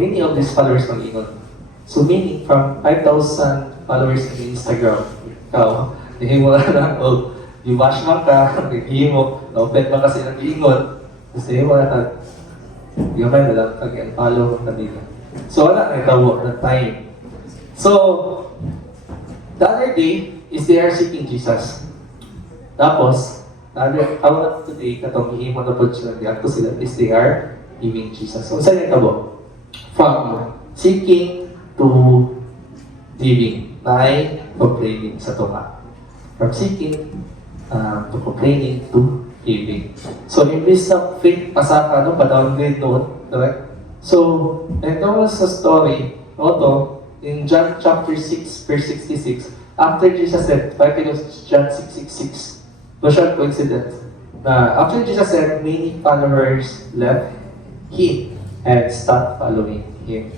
many of these followers mag-ingon. So meaning from 5,000 followers in Instagram, ikaw, nahimo na lang o i-wash man ka, nahimo, na-open man kasi nag-ingon, tapos nahimo na ka, gamay na lang, kag-follow ka nila. So wala na itawo na time. So, the other day is they are seeking Jesus. Tapos, today, katong ihimo na po sila, diakto sila, is they are giving Jesus. So, saan yung tabo? From seeking to giving, by proclaiming sa tunga. from seeking, to complaining, to giving. So, imbis na faith pasaka, no, pa-downgrade noon, correct? So, ito sa story, no, in John chapter 6, verse 66, after Jesus said, Bible of John 6:66, no siya coincidence, na after Jesus said, many followers left Him and stopped following Him.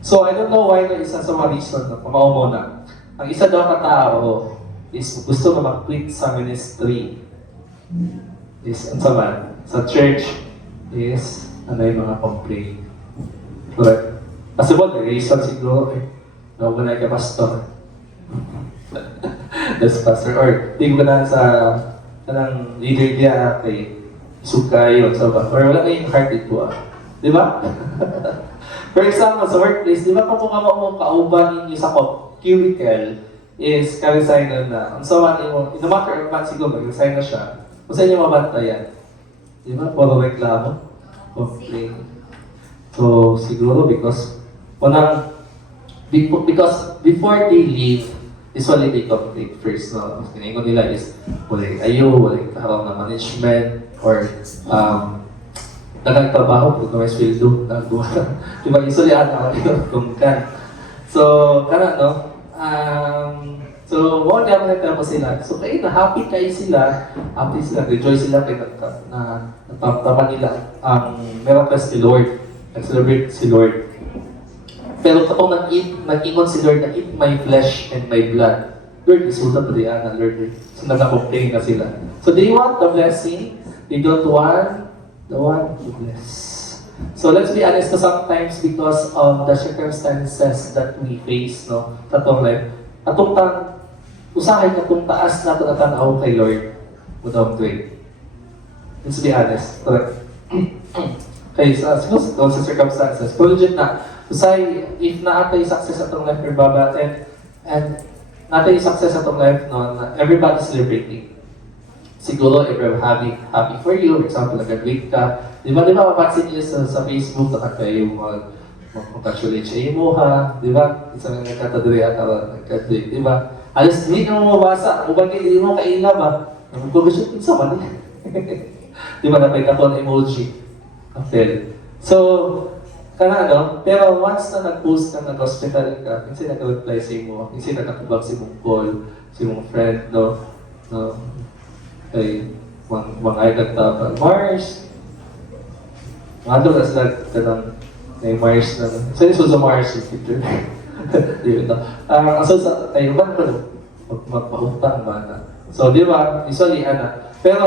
So, I don't know why na isa sa mga reason, no, kumao muna. Ang isa daw katao is gusto na mag-quit sa ministry. Is, ang sama, sa church is, ano yung mga complaint. Correct? Possible, the reason siguro, nawala ka pastor. That's pastor. Or, di ko na sa, kanang leader niya kay Sukayo, sa ba? Or wala kayong heart ito, Di ba? For example, sa workplace, di ba kung mo kauban ninyo sa cubicle is ka-resign na. Ang sawa mo, in a matter of months siguro, mag-resign na siya. Kung saan niyo mabantayan? Di ba? Puro reklamo. Complain. So, siguro because before they leave, usually they complain first. No? Kinayin nila is, walang kaharap na management, or nagagtrabaho, otherwise will do. Diba, usually kung kan. So, no? So, what naman nagtapos sila? So, kayo na happy sila, rejoice sila kayo na nataptapan nila ang miracles ni Lord, nag-celebrate si Lord. Pero kapag nag-ingon si Lord na eat my flesh and my blood, Lord, isulat pa diyan na Lord. So, nag-complain na sila. So, they want the blessing, they don't want the one to bless. So, let's be honest, sometimes because of the circumstances that we face, no, sa itong life, usahay katong taas na ito natanaw kay Lord without doing. Let's be honest. Correct? Okay, sa circumstances. Pero legit na, usahay, if naatay success atong life, everybody, and naatay success atong life, no, everybody's celebrating. Siguro, everyone happy for you. For example, nag-graduate ka. Di ba, mapansin niyo sa Facebook, kayo mag-congratulate siya mo, ha? Di ba? Isang nagkataduri at nag-graduate, di ba? Alas, hindi na mo mabasa. Ubang hindi mo kaila ba? Nag-congratulate sa man. Di ba, napay ka ng emoji. Apel. So, pero once na nag-post ka, nag-hospital ka, minsan nag-reply sa mo, minsan nag-atubag si mong call, si mong friend, no? Kay mga ay nagtapal. Mars! Mga doon na sila may Mars na. Saan yung sa Mars yung picture? Di ba? So, kayo ba magpautang ba na? So, di ba? Usually, pero,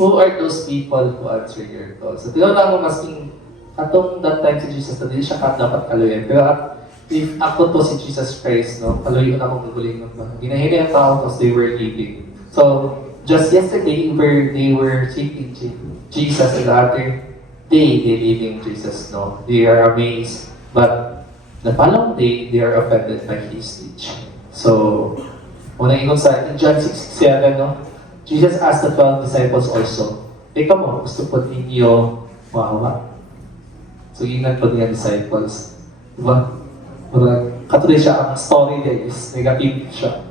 who are those people who answer your call? So, tinaw mo masking atong that time si Jesus na din siya dapat kaluyan. Pero if ako to si Jesus Christ, no, kaluyan akong naguling ng mga. Ginahina yung tao because they were leaving. So, just yesterday, they were seeking Jesus, and the other day, they leaving Jesus, no? They are amazed. But the following day, they are offended by His speech. So, unang ingon sa John 6:7, no? Jesus asked the 12 disciples also, ikaw mo, gusto po ninyo maawa? So, ingat po niya disciples. Diba? Katuloy siya, ang story niya is negative siya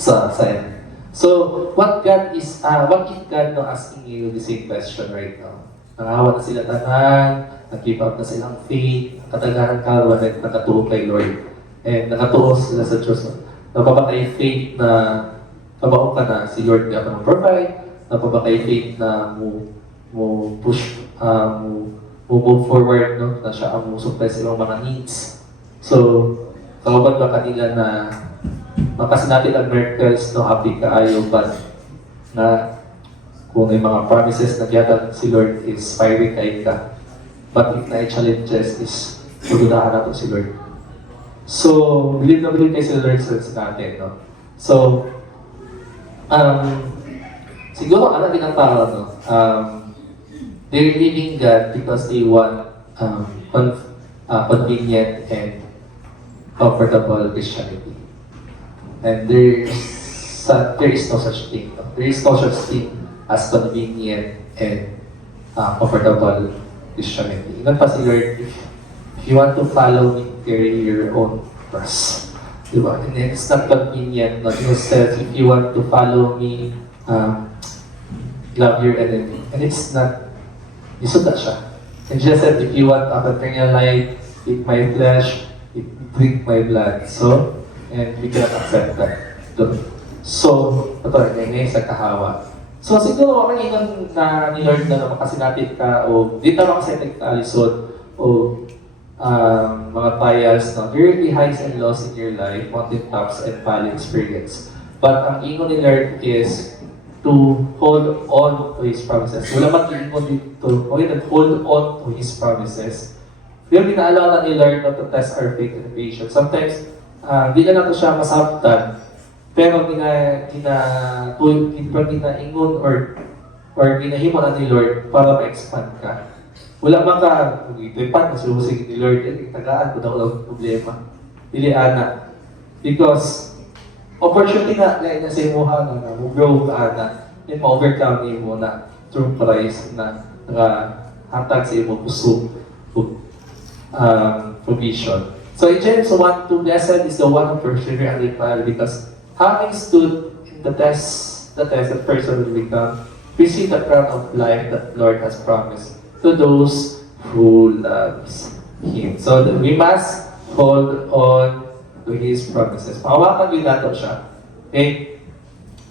sa end. So, what if God no asking you the same question right now? Nangawa na sila tanan, nag-give up na silang faith, katagaran karoon at nakatuo kay Lord. And nakatuo sila sa Diyos. Napapakay faith na kabaho ka na si Lord nga provide, napapakay faith na mo push, mo move forward, no? Na siya ang supply sa iyong mga needs. So, kawaban ba kanila na makas natin ang miracles, no, happy kaayo, but na kung may mga promises na giyatan si Lord is fiery kay ka. But if na-challenges is pududahan natin si Lord. So, believe na believe kayo si Lord sa natin, no? So, siguro din ang tao, no? They're leaving God because they want convenient and comfortable Christianity. And there is no such thing. No? There is no such thing as convenient and comfortable Christianity. Even pa si Lord, if you want to follow me, carry your own cross. Diba? And it's not convenient, but it says, if you want to follow me, love your enemy. And it's not, isod na siya. And Jesus said, if you want eternal life, eat my flesh, drink my blood. So, and we cannot accept that. So, ito, ngayon sa kahawa. So, siguro, maingon na ni Lord na makasinatit ka, o di na makasinatit ka, lisod, o mga trials, no? There will be highs and lows in your life, mountaintops and valley experience. But ang ingon ni Lord is to hold on to His promises. Wala man ingon dito, okay, hold on to His promises. Yung pinaalala ni Lord to test our faith and patience. Sometimes, di na nato siya masabtan, pero ginaingon or ginahimo na ni Lord para ma-expand ka. Wala man ka, itipan, nasuhusig ni Lord, tagaan ko daw ang problema. Dili ana. Because, opportunity na sa imuha na mag-grow ka na, and ma-overcome mo na through Christ na nakahatag sa imo puso provision. So in James 1:2, blessed is the one who perseveres under trial, because having stood in the test, that person will become, receive the crown of life that Lord has promised to those who loves Him. So we must hold on to His promises. Mahawakan din natin siya. Okay?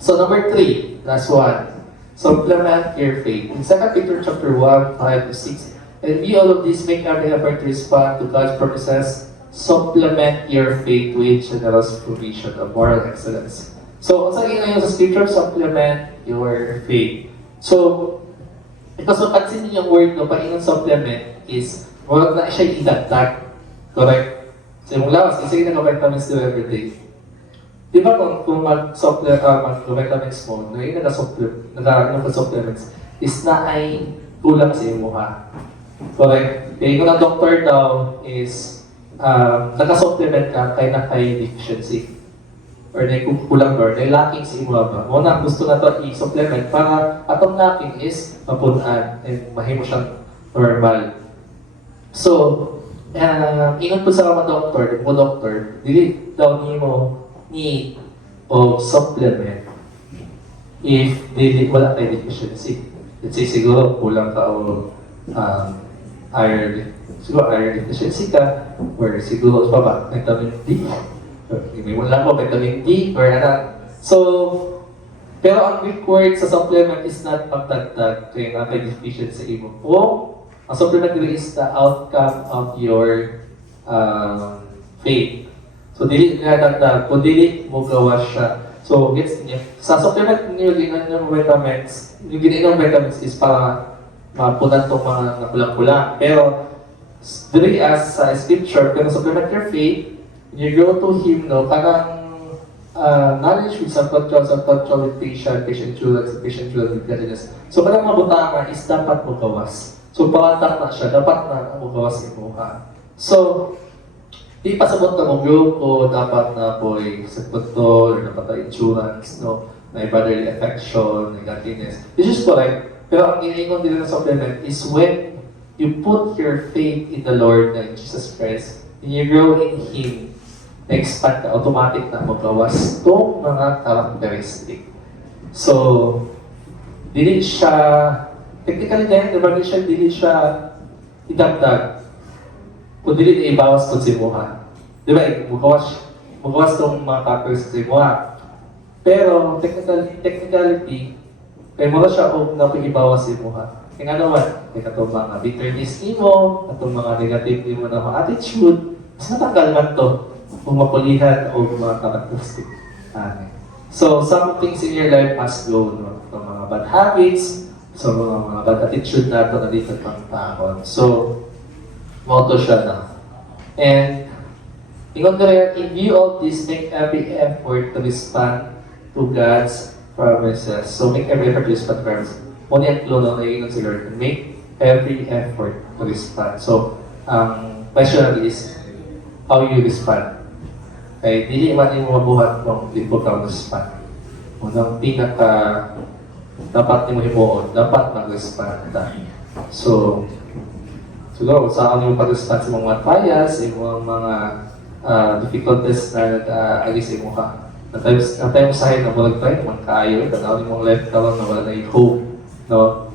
So number 3, last one. Supplement your faith. In 2 Peter chapter 1, 5-6, and we all of this make every effort to respond to God's purposes. Supplement your faith with generous provision of moral excellence. So, sa ngayon sa scripture, supplement your faith. So, because mapansin niyo yung word no, painong supplement is, wag na siya idagdag. Correct? So, yung lawas, kasi nag-vitamins do everyday. Di ba kung mag-vitamins mo, yung nag-supplements, is na ay kulang sa iyong mukha. Correct? Kaya yung doctor daw is, naka-supplement ka kay na kay deficiency. Or na kulang or na lacking sa imo ba. Muna gusto na to i-supplement para atong lacking is mapunan and mahimo siyang normal. So, ingon po sa mga doctor, dili daw nimo need of supplement if dili wala kay deficiency. Let's say siguro kulang ka o iron deficiency ka, or siguro pa ba, vitamin D. May wala mo, vitamin D, or ano. So, pero ang Greek word sa supplement is not pagdagdag kaya nakaka-deficient sa imo. O, ang supplement is the outcome of your faith. So, dili nga dagdag, kung dili mo gawa siya. So, gets niyo. Sa supplement niyo, ginan yung vitamins, yung ginainom vitamins is para mapunan itong mga nakulang-kulang. Pero, dili as sa scripture, pero supplement your faith, you go to Him, no, kanang knowledge with self-control with patient endurance with godliness. So, kanang mabutanga is dapat mo gawas. So, pangatak na siya, dapat na mo gawas imo ha. So, di pasabot na mo grow o dapat na po self-control or dapat na endurance, no, may brotherly affection, may godliness. This is correct. Pero ang iniingon din ng supplement is when you put your faith in the Lord, in Jesus Christ, and you grow in Him, na-expand ka, automatic na magawas itong mga characteristic. So, dili siya, technically dahil, dili siya idagdag, kung dili na ibawas kung simuha. Di ba, magawas itong mga characteristic simuha. Pero, technicality, kaya mo siya kung napigibawas simuha. Kaya nga naman, kaya itong mga bitterness mo, itong mga negative mo na mga attitude, mas natanggal man to kung mapulihan o mga characteristic. So, some things in your life must go, no? Itong mga bad habits, so mga bad attitude na ito na dito pang taon. So, motto siya na. And, ingon na in view of this, make every effort to respond to God's promises. So, make every effort to respond to promises. Muna yung clue na ingon si Lord, make every effort to respond. So, question is, how you respond? Kaya dili man yung mabuhat ng libo kang respond. Unang dapat mo himuon, dapat mag-respond na. So, siguro, sa yung pag-respond sa mga trials, sa mga difficulties na nag-agis sa mukha. Natayong sa akin na walang tayo, man kaayo, tanaw ni mong left ka lang na wala na yung hope, no?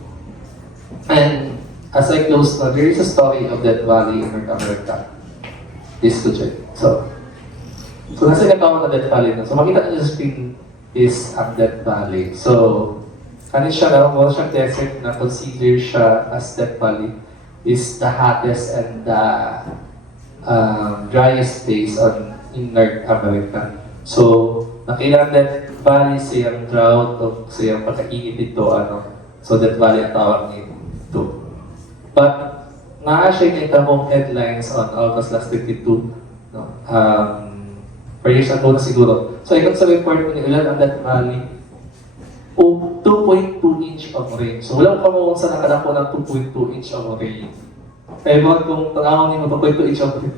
And as I close, no, there is a story of Death Valley in North America. This to check. So nasa katawang na Death Valley, no? So makita niyo sa screen is ang Death Valley. So, kanin siya na, wala siyang desert na consider siya as Death Valley is the hottest and the driest place in North America. So, nakailangan Death Valley siyang drought o siyang pagkainit dito, so Death Valley ang tawag nito. But, naa siya yung itang headlines on August last 22, no? 4 years ago na siguro. So, ikot sa report mo ni ilan ang Death Valley, 2.2 inch of rain. So, walang kamukong sa nakadako ng 2.2 inch of rain. Pero kung tanawang niyo 2.2 inch of rain,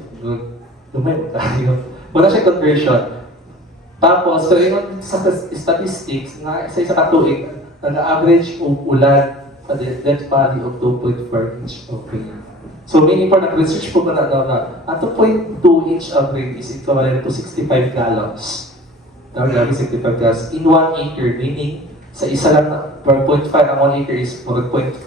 lumay tayo. Wala siya conversion. Tapos, so yun sa statistics, na isa katuig, nag-average o ulan sa Death Valley of 2.4 inch of rain. So, meaning for nag-research po na ang 2.2 inch of rain is equivalent to 65 gallons. Grabe, 65 gallons in 1 acre, meaning sa isa lang na 1.5 ang 1 acre is 4.4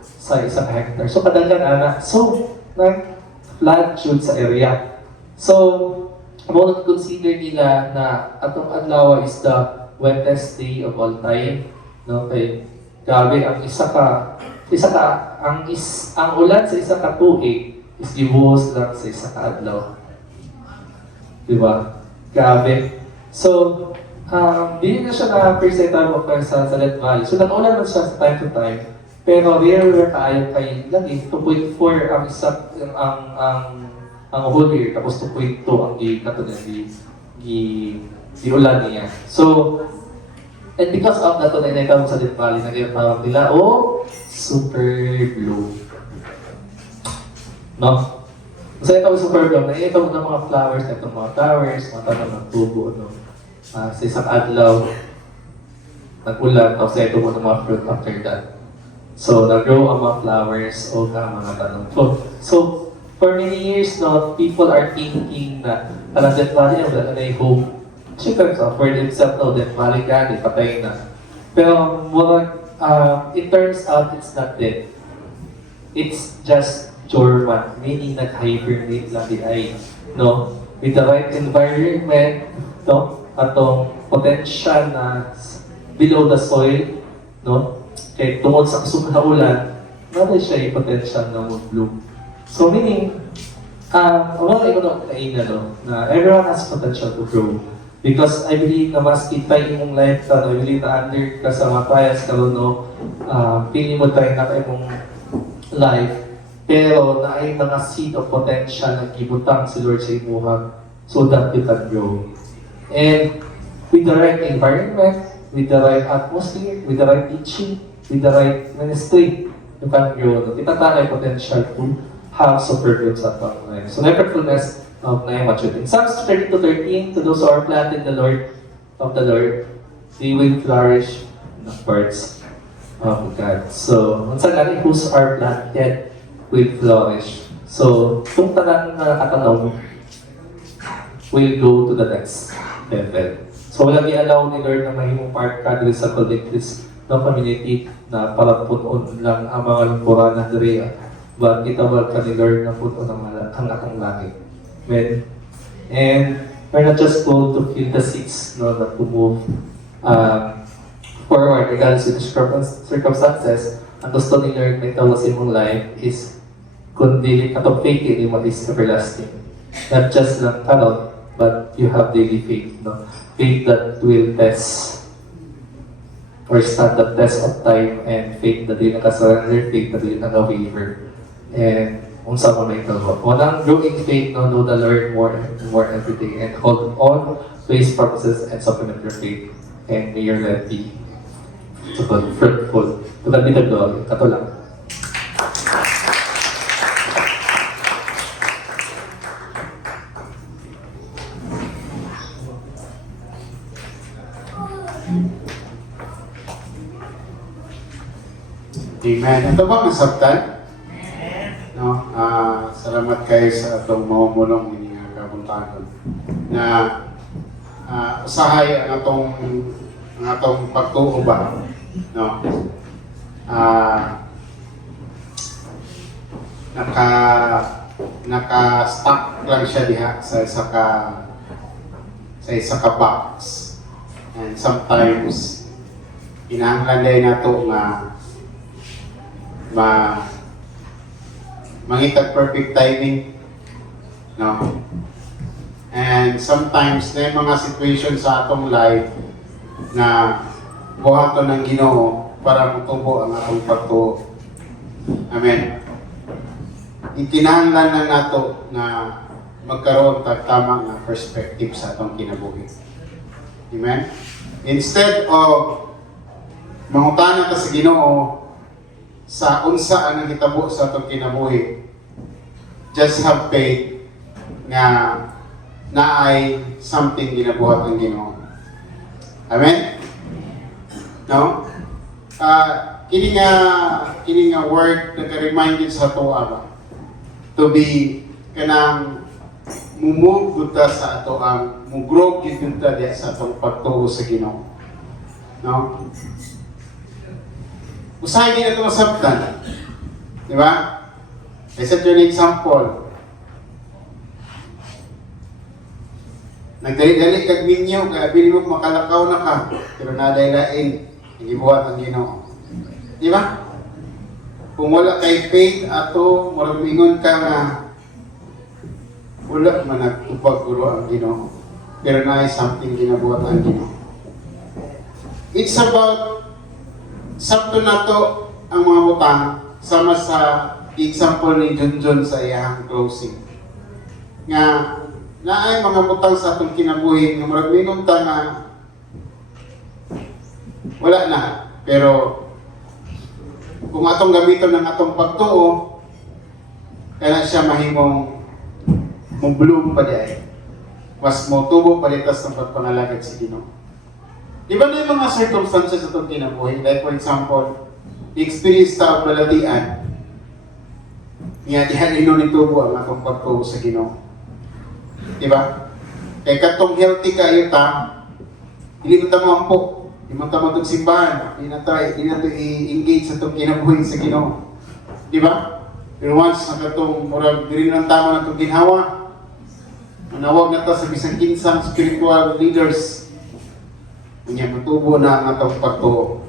sa isang hectare. So, kadaghan So, nag-flood jud sa area. So, about consider nila na atong adlaw is the wettest day of all time, no? Kay grabe ang ang ulan sa isa ka tuig is gibuhos lang sa isa ka adlaw. Di ba? Grabe. So, di na siya na-presentable sa Death Valley. So, nag-ulan man siya sa time to time, pero rare tayo kay lagi 2.4 ang isa ang whole year, tapos 2.2 ang ulan niya. So, and because of that, nakita mo sa Death Valley, nagkatawag nila, super blue. No? So, ito super blue. Nakita mo ng mga flowers, itong mga towers, mga tanong ng tubo, no? Sa isang adlaw, nag-ulan, tapos ito mo ng mga fruit after that. So, nag-grow ang mga flowers o mga tanong. So, for many years now, people are thinking na parang Death Valley ang wala na yung hope. Siyempre, for themselves, Death Valley gani, patay na. Pero, it turns out it's not dead. It's just dormant, meaning nag-hibernate lang di ay, no? With the right environment, no? Atong potential na below the soil, no? Kaya tungod sa kasong na ulan, natin siya yung potential na mag-bloom. So meaning, wala ko na everyone has potential to grow. Because I believe na mas kitay imong life ta, I believe na under ka sa mga trials ka no, pili mo tayo na imong life, pero na ay mga seed of potential na gibutang si Lord sa imuha so that you can grow. And with the right environment, with the right atmosphere, with the right teaching, with the right ministry, you can grow. Itatangay potential to have super growth sa ating life. So, fruitfulness of na maturity. In Psalms 30-13, to those who are planted in the Lord of the Lord, they will flourish in the parts of God. So, unsa gani whose are planted will flourish. So, kung tanan na katanaw, will go to the next level. So, walang i-allow ni Lord na mahimong part ka dito sa collective ng community na para punon lang ang mga lingkuran na diri. But kita ba ka ni Lord na punon ang atong langit. Amen. And we're not just called to fill the seats, no, but to move forward regardless of the circumstances. Ang gusto ni Lord na itawa sa imong life is kundi katong faith in what is everlasting. Not just lang karon, but you have daily faith, no? Faith that will test or stand the test of time, and faith that di nakasurrender, faith that di naka-waver. And unsa mo na ito? Walang growing faith, no, know the Lord more and more every day, and hold on to His purposes and supplement your faith. And may your life be fruitful. Tulad dito doon, kato lang. Amen. Ito ba masabtan? No? Salamat kayo sa itong mamumunong inyong buntagon na usahay ang atong pagtuo ba, no? Naka-stuck lang siya diha sa isa ka box. And sometimes kinahanglan day nato nga mangitag perfect timing, no? And sometimes na mga situation sa atong life na buhaton ng Ginoo para mutubo ang atong pagtuo. Amen. Ikinahanglan na nato na magkaroon tag tamang nga perspective sa atong kinabuhi. Amen. Instead of mangutana ta sa Ginoo sa unsa ang hitabo sa atong kinabuhi, just have faith nga naay something ginabuhat ng Ginoo. Amen? No? Kini nga word nag-remind sa ato ba? To be kanang mumove gud sa ato ang mugrow gid ta diya sa atong pagtuo sa Ginoo. No? Usahay din ito masabtan. Di ba? I set you an example. Nagdali-dali kag minyo, kaya bili mo makalakaw na ka, pero naday-lain, nagibuhat ang Ginoo. Di ba? Kung wala kay faith ato, murag mingon ka nga, wala man nagtupag guro ang Ginoo. Pero na something ginabuhat ang Ginoo. It's about sabto na to ang mga butang sama sa example ni Junjun sa iyang closing. Nga, naay mga butang sa atong kinabuhi, nga murag mingon ta nga wala na. Pero kung atong gamiton ng atong pagtuo, kaya siya mahimong bloom pa diay. Mas mo tubo palitas ng pagpangalagad si Ginoo. Di ba na yung mga circumstances atong kinabuhi? Like for example, the experience sa balatian, nga dihan ino nitubo ang atong pagtuo sa Ginoo. Di ba? Kaya katong healthy kayo ta, hindi mo tamampo, hindi mo tamang simbahan, hindi na to i-engage sa itong kinabuhin sa Ginoo. Di ba? Pero once na katong murag diri ng tama na itong ginhawa, manawag na ta sa bisang kinsang spiritual leaders, kanya matubo na ang atong pagtuo.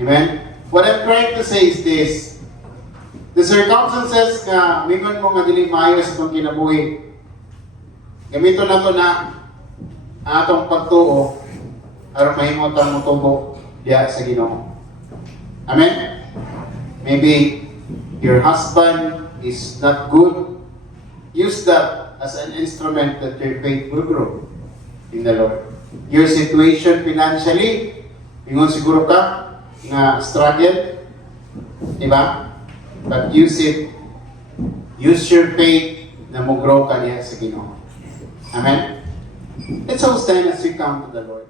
Amen? What I'm trying to say is this: the circumstances nga mingon mo nga dili maayo sa itong kinabuhi, gamito na to na ang atong pagtuo aron mahimo tang motubo diya sa Ginoo. Amen? Maybe your husband is not good. Use that as an instrument that your faith will grow in the Lord. Your situation financially, ingon siguro ka nga struggle, di ba? But use it. Use your faith na mo grow ka diya sa Ginoo. Amen? Let's all stand as we come to the Lord.